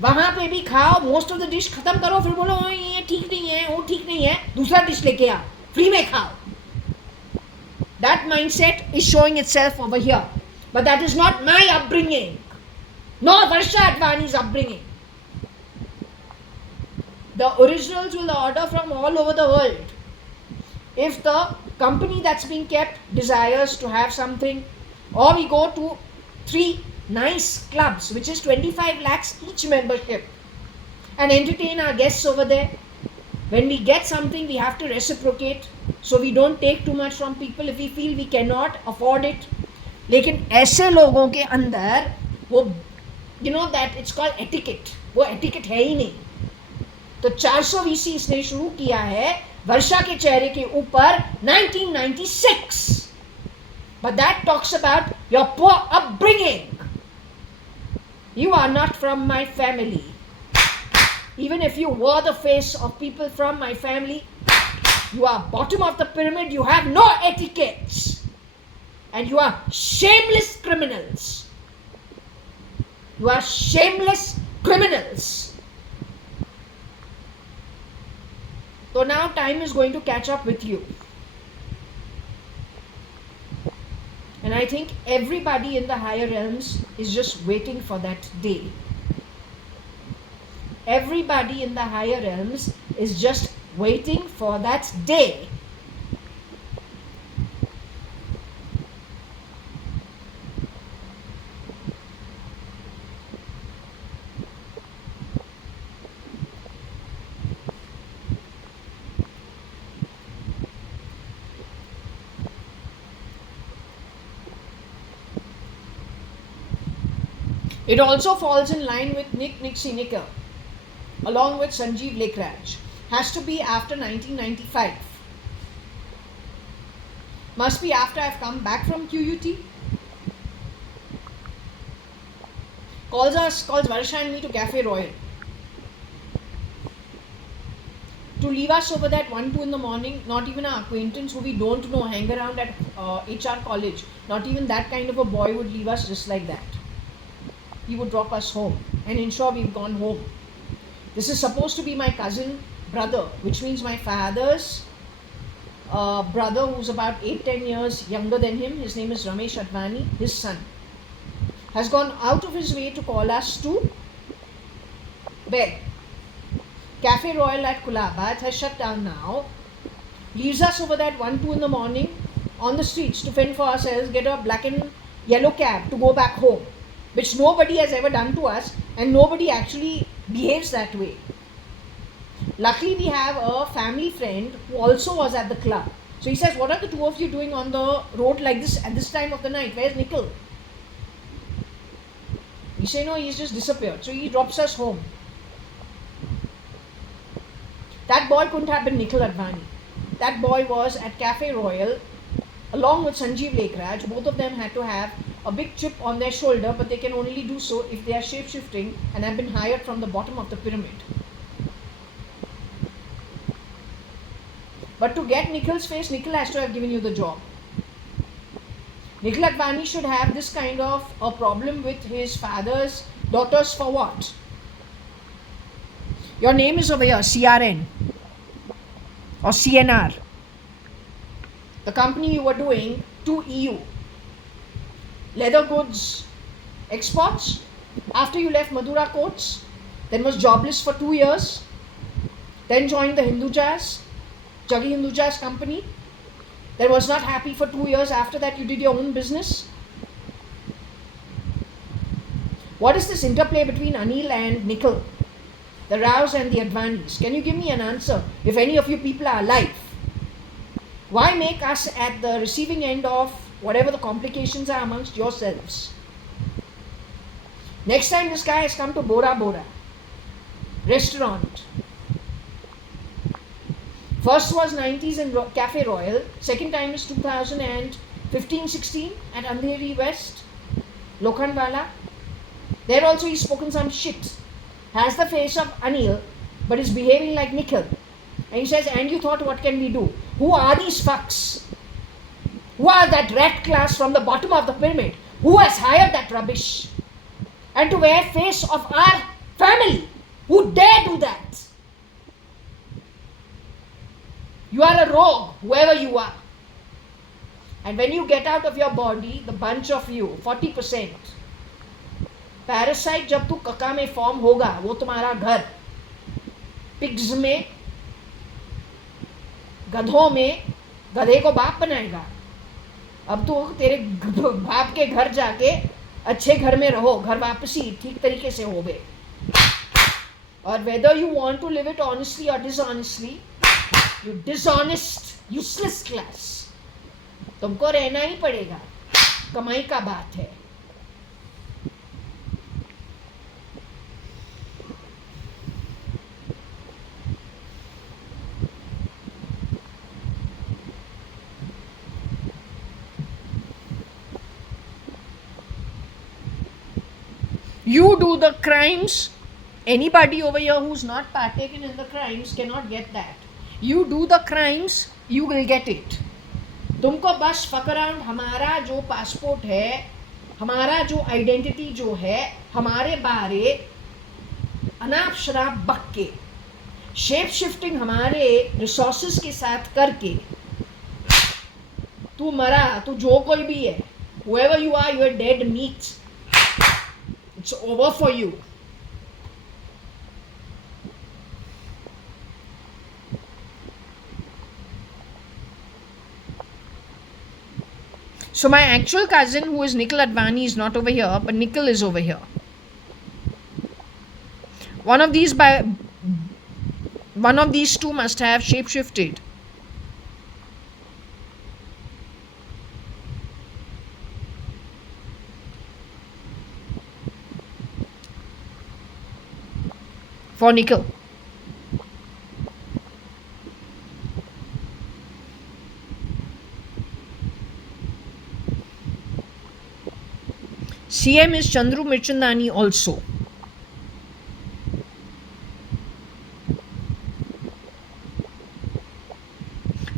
वहां पे भी खाओ, most of the dish खत्म करो, फिर बोलो ये ठीक नहीं है, वो ठीक नहीं है, दूसरा डिश लेके आओ, फ्री में खाओ. That mindset is showing itself over here. But that is not my upbringing. Nor JAYA.ADVANI's upbringing. The originals will order from all over the world. If the company that's being kept desires to have something, or we go to 3 nice clubs, which is 25 lakhs each membership, and entertain our guests over there. When we get something, we have to reciprocate, so we don't take too much from people if we feel we cannot afford it. लेकिन ऐसे लोगों के अंदर वो, you know that it's called etiquette, वो etiquette है ही नहीं. तो 400 VC इसने शुरू किया है वर्षा के चेहरे के ऊपर 1996. But that talks about your poor upbringing. You are not from my family. Even if you were the face of people from my family, you are bottom of the pyramid, you have no etiquette. And you are shameless criminals. You are shameless criminals. So now time is going to catch up with you. And I think everybody in the higher realms is just waiting for that day. Everybody in the higher realms is just waiting for that day. It also falls in line with Nick Nixinika, along with Sanjeev Lekhraj. Has to be after 1995. Must be after I've come back from QUT. Calls Varsha and me to Cafe Royal. to leave us over that 1, 2 in the morning. Not even our acquaintance who we don't know hang around at HR college. Not even that kind of a boy would leave us just like that. He would drop us home and ensure we've gone home. This is supposed to be my cousin brother, which means my father's brother, who's about 8-10 years younger than him. His name is JAYA.ADVANI. His son has gone out of his way to call us to bed. Cafe Royal at Kulabad has shut down now. Leaves us over that 1, 2 in the morning on the streets to fend for ourselves, get a black and yellow cab to go back home, which nobody has ever done to us, and nobody actually behaves that way. Luckily, we have a family friend who also was at the club. So he says, what are the two of you doing on the road like this at this time of the night? Where's Nikhil? We say, no, he's just disappeared. So he drops us home. That boy couldn't have been Nikhil Advani. That boy was at Cafe Royal along with Sanjeev Lekraj. Both of them had to have a big chip on their shoulder, but they can only do so if they are shape-shifting and have been hired from the bottom of the pyramid. But to get Nikhil's face, Nikhil has to have given you the job. Nikhil Advani should have this kind of a problem with his father's daughters for what? Your name is over here, CRN or CNR. The company you were doing to EU. Leather goods exports. After you left Madura Coats, then was jobless for 2 years. Then joined the Hindujas, Jaggi Hindujas company. Then was not happy for 2 years. After that you did your own business. What is this interplay between Anil and Nikhil? The Raos and the Advanis. Can you give me an answer? If any of you people are alive, why make us at the receiving end of whatever the complications are amongst yourselves? Next time this guy has come to Bora Bora restaurant. First was 90s in Cafe Royal. Second time is 2015-16 at Andheri West, Lokhandwala. There also he's spoken some shit. Has the face of Anil, but is behaving like Nikhil. And he says, and you thought, what can we do? Who are these fucks? Who are that rat class from the bottom of the pyramid? Who has hired that rubbish? And to wear face of our family? Who dare do that? You are a rogue, whoever you are. And when you get out of your body, the bunch of you, 40%, parasite जब तू कका में form होगा वो तुम्हारा घर pigs में गधों में गधे को बाप बनाएगा. अब तो तेरे बाप के घर जाके अच्छे घर में रहो, घर वापसी ठीक तरीके से हो गए. और whether you want to live it honestly or dishonestly, you dishonest useless class, तुमको रहना ही पड़ेगा. कमाई का बात है. You do the crimes. Anybody over here who's not partaken in the crimes cannot get that. You do the crimes, you will get it. तुमको बस fuck around हमारा जो पासपोर्ट है, हमारा जो आइडेंटिटी जो है, हमारे बारे अनाप शराब बक के, शेप शिफ्टिंग हमारे रिसोर्सेस के साथ करके, तू मरा, तू जो कोई भी है, whoever you are, you are dead meat. It's over for you. So my actual cousin, who is Nikhil Advani, is not over here, but Nikhil is over here. One of these two must have shape-shifted. For Nikhil. CM is Chandru Mirchandani also.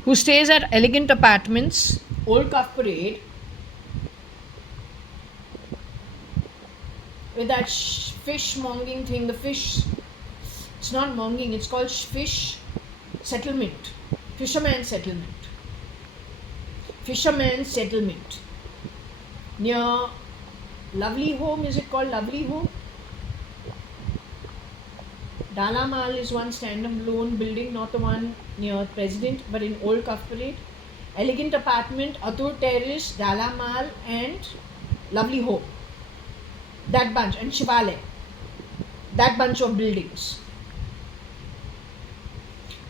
who stays at elegant apartments, Old Cuff Parade, with that fish monging thing. The fish, it's not monging, it's called fish settlement. Fisherman settlement. Fisherman settlement. Near Lovely Home, is it called Lovely Home? Dala Mall is one stand-alone building, not the one near President, but in Old Cuff Parade. Elegant Apartment, Atur Terrace, Dala Mall, and Lovely Home. That bunch, and Shivalaya. That bunch of buildings.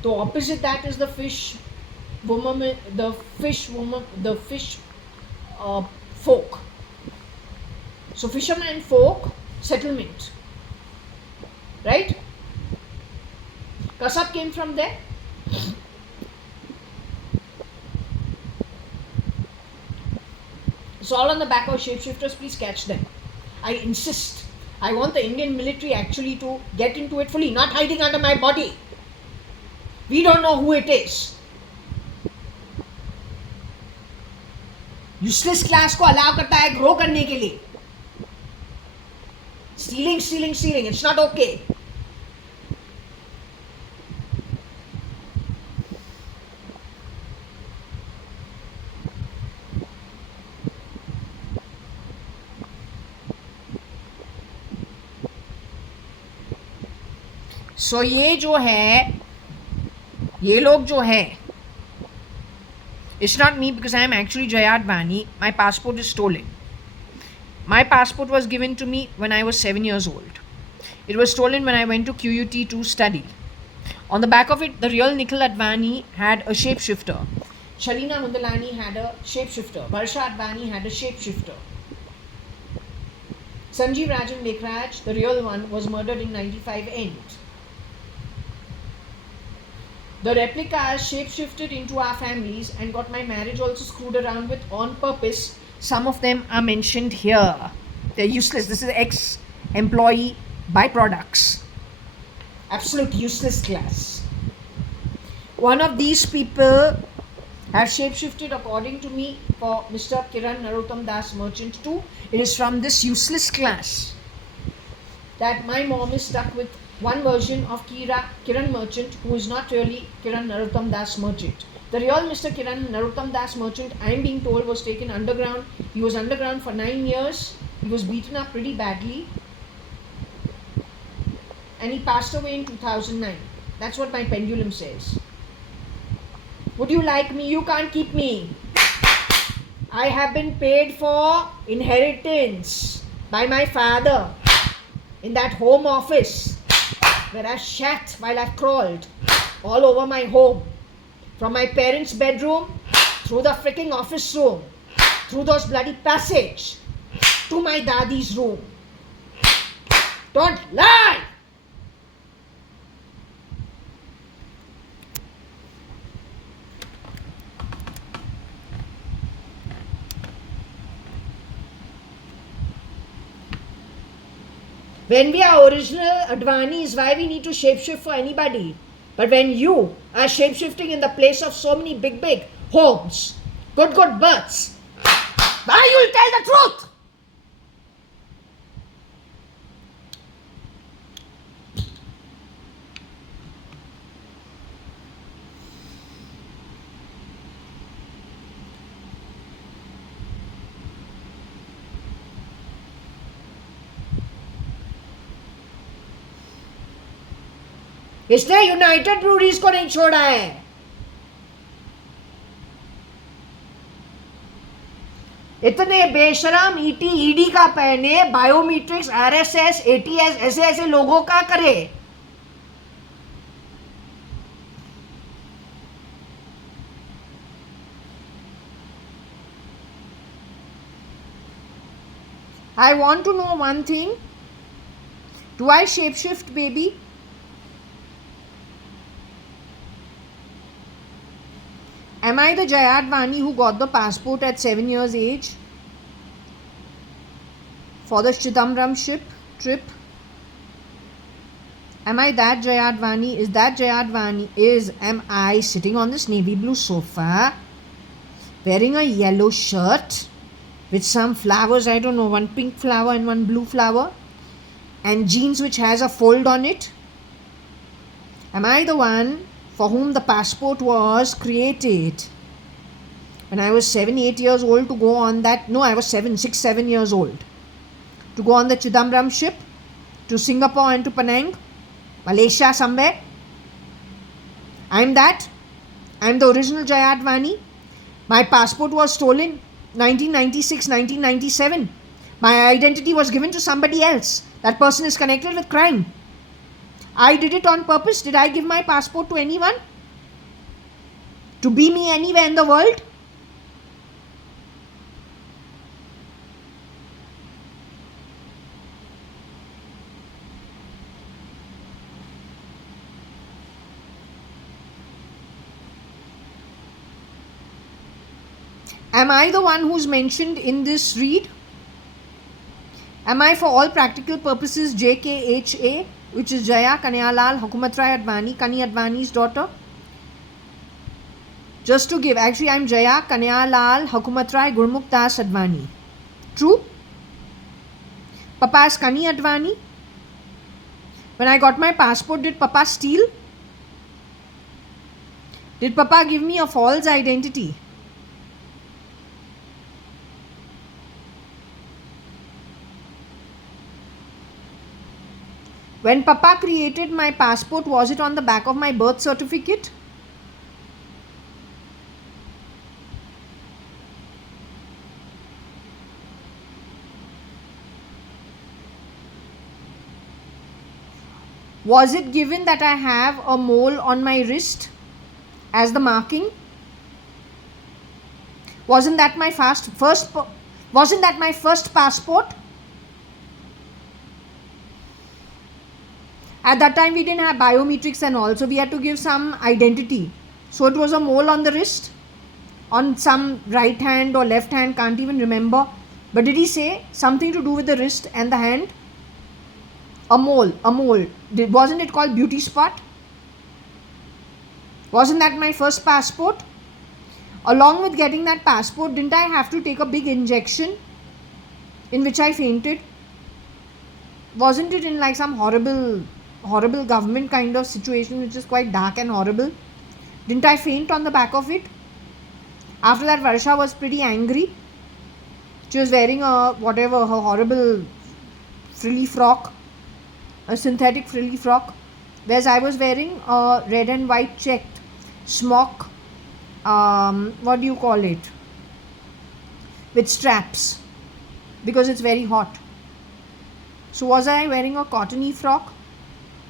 So opposite that is the fish woman, the fish folk. So fisherman folk settlement, right? Kasab came from there. It's all on the back of shapeshifters. Please catch them. I insist. I want the Indian military actually to get into it fully, not hiding under my body. We don't know who it is. Useless class को allow करता है grow करने के लिए. Stealing. It's not okay. So ये लोग जो है, it's not me because I am actually JAYA.ADVANI. My passport is stolen. My passport was given to me when I was 7 years old. It was stolen when I went to QUT to study. On the back of it, the real Nikhil Advani had a shapeshifter. Shalina Mundalani had a shapeshifter. Barsha Advani had a shapeshifter. Sanjeev Rajan Lekhraj, the real one, was murdered in 95 end. The replicas shapeshifted into our families and got my marriage also screwed around with on purpose. Some of them are mentioned here. They're useless. This is ex-employee byproducts. Absolute useless class. One of these people have shapeshifted according to me for Mr. Kiran Narottam Das Merchant too. It is from this useless class that my mom is stuck with one version of Kiran Merchant, who is not really Kiran Narottam Das Merchant. The real Mr. Kiran Narottam Das Merchant, I am being told, was taken underground. He was underground for 9 years. He was beaten up pretty badly. And he passed away in 2009. That's what my pendulum says. Would you like me? You can't keep me. I have been paid for inheritance by my father in that home office where I shat while I crawled all over my home, from my parents' bedroom, through the freaking office room, through those bloody passage, to my daddy's room. Don't lie! When we are original Advanis, why we need to shapeshift for anybody? But when you are shapeshifting in the place of so many big homes, good births, why you'll tell the truth? इसने United breweries को नहीं छोड़ा है. इतने बेशरम ED का पहने, biometrics, RSS, ATS, ऐसे लोगों का करे. I want to know one thing. Do I shapeshift, baby? Am I the JAYA.ADVANI who got the passport at 7 years age for the Chidambaram trip? Am I that JAYA.ADVANI? Is that JAYA.ADVANI? Am I sitting on this navy blue sofa wearing a yellow shirt with some flowers, I don't know, one pink flower and one blue flower, and jeans which has a fold on it? Am I the one for whom the passport was created when I was 7-8 years old to go on that? No, I was 6-7 years old to go on the Chidambaram ship to Singapore and to Penang, Malaysia somewhere. I'm that. I'm the original JAYA.ADVANI. My passport was stolen 1996, 1997. My identity was given to somebody else. That person is connected with crime. I did it on purpose. Did I give my passport to anyone to be me anywhere in the world? Am I the one who's mentioned in this read? Am I for all practical purposes JKHA, which is Jaya Kanayalal Hukumatrai Advani, Kani Advani's daughter? Just to give, actually I'm Jaya Kanayalal Hukumatrai Gurmukh Das Advani. True? Papa is Kani Advani. When I got my passport, did Papa steal? Did Papa give me a false identity? When Papa created my passport, was it on the back of my birth certificate? Was it given that I have a mole on my wrist as the marking? Wasn't that my first passport? At that time we didn't have biometrics and all, so we had to give some identity. So it was a mole on the wrist, on some right hand or left hand, can't even remember. But did he say something to do with the wrist and the hand? A mole. Wasn't it called beauty spot? Wasn't that my first passport? Along with getting that passport, didn't I have to take a big injection in which I fainted? Wasn't it in like some horrible government kind of situation which is quite dark and horrible? Didn't I faint on the back of it? After that, Varsha was pretty angry. She was wearing her horrible frilly frock, a synthetic frilly frock, whereas I was wearing a red and white checked smock, with straps, because it's very hot. So was I wearing a cottony frock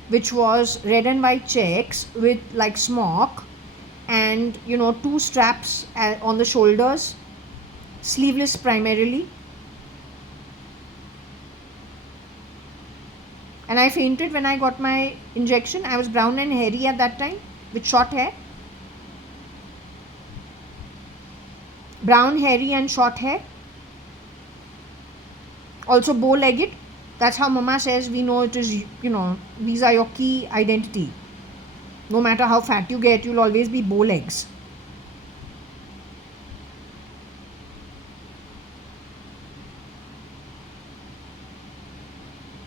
which was red and white checks with like smock and two straps on the shoulders, sleeveless primarily, and I fainted when I got my injection. I was brown and hairy at that time with short hair. Brown, hairy and short hair. Also bow-legged. That's how Mama says we know it is, these are your key identity. No matter how fat you get, you'll always be bow legs.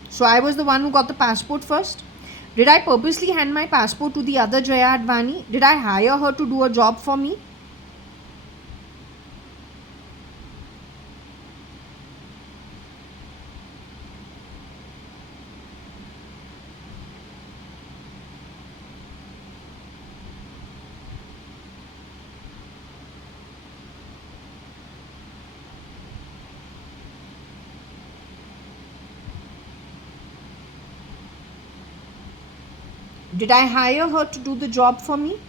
So I was the one who got the passport first. Did I purposely hand my passport to the other JAYA.ADVANI? Did I hire her to do a job for me? Did I hire her to do the job for me?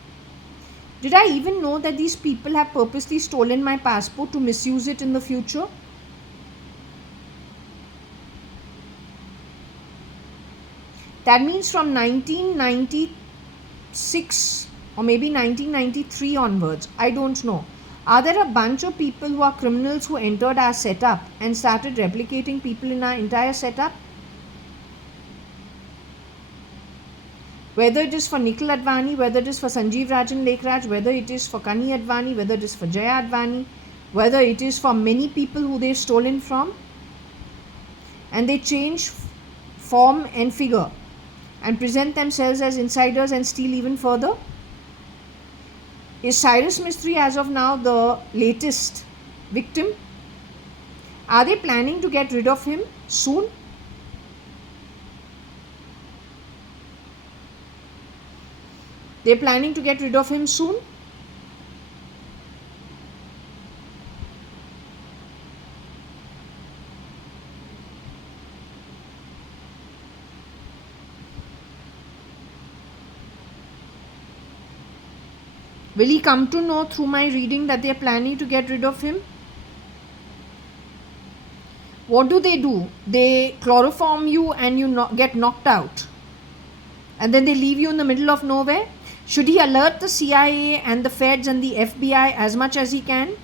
Did I even know that these people have purposely stolen my passport to misuse it in the future? That means from 1996 or maybe 1993 onwards, I don't know. Are there a bunch of people who are criminals who entered our setup and started replicating people in our entire setup? Whether it is for Nikhil Advani, whether it is for Sanjeev Rajan Lekhraj, whether it is for Kani Advani, whether it is for Jaya.ADVANI, whether it is for many people who they've stolen from, and they change form and figure and present themselves as insiders and steal even further. Is Cyrus Mistry as of now the latest victim? Are they planning to get rid of him soon? They're planning to get rid of him soon? Will he come to know through my reading that they are planning to get rid of him? What do? They chloroform you and you get knocked out. And then they leave you in the middle of nowhere. Should he alert the CIA and the Feds and the FBI as much as he can?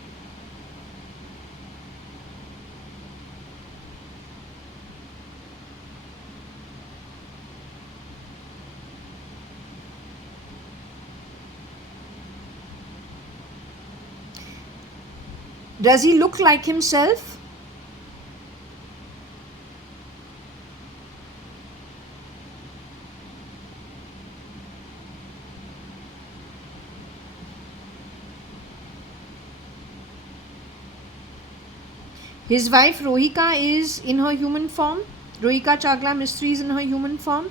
Does he look like himself? His wife Rohika is in her human form. Rohika Chagla Mistry is in her human form.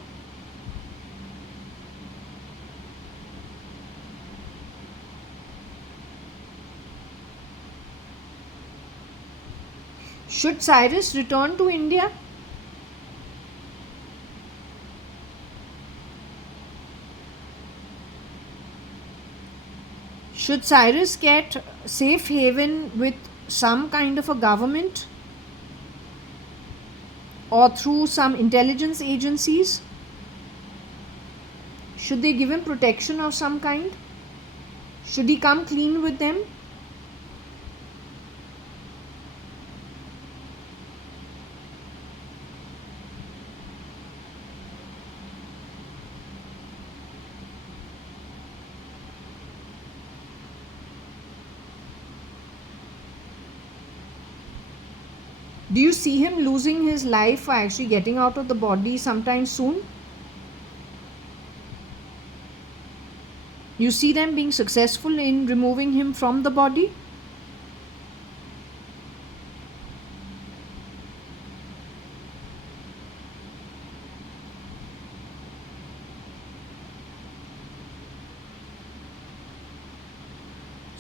Should Cyrus return to India? Should Cyrus get safe haven with some kind of a government or through some intelligence agencies? Should they give him protection of some kind? Should he come clean with them? Do you see him losing his life or actually getting out of the body sometime soon? You see them being successful in removing him from the body?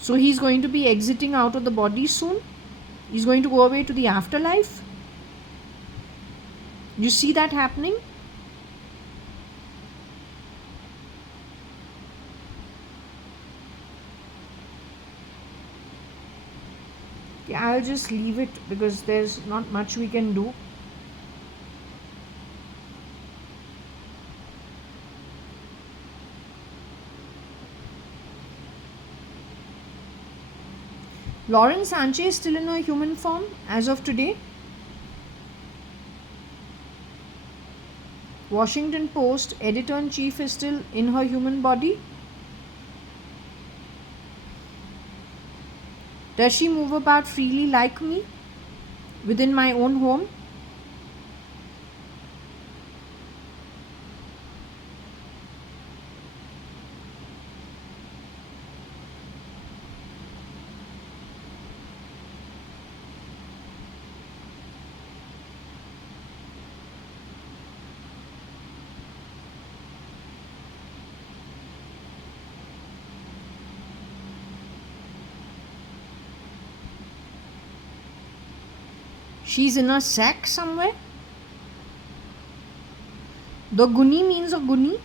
So he's going to be exiting out of the body soon? He's going to go away to the afterlife? You see that happening? Yeah, I'll just leave it because there's not much we can do. Lauren Sanchez is still in her human form as of today. Washington Post editor-in-chief is still in her human body. Does she move about freely like me within my own home? She's in a sack somewhere. The guni means a guni.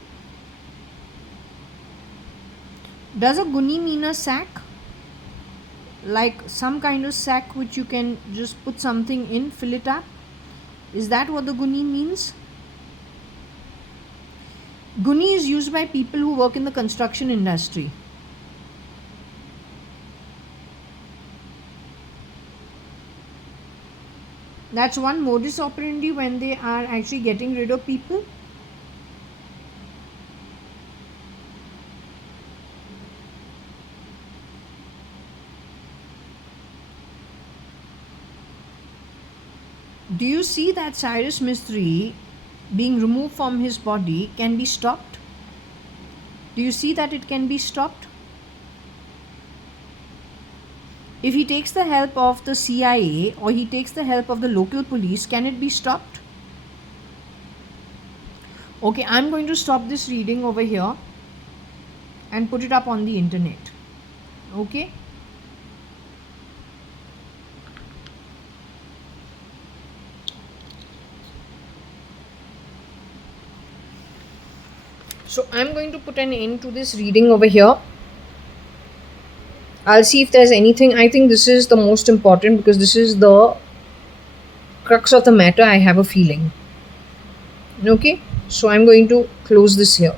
Does a guni mean a sack? Like some kind of sack which you can just put something in, fill it up. Is that what the guni means? Guni is used by people who work in the construction industry. That's one modus operandi when they are actually getting rid of people. Do you see that Cyrus Mistry being removed from his body can be stopped? Do you see that it can be stopped? If he takes the help of the CIA or he takes the help of the local police, can it be stopped? Okay, I'm going to stop this reading over here and put it up on the internet. Okay? So I'm going to put an end to this reading over here. I'll see if there's anything. I think this is the most important because this is the crux of the matter, I have a feeling. Okay? So I'm going to close this here.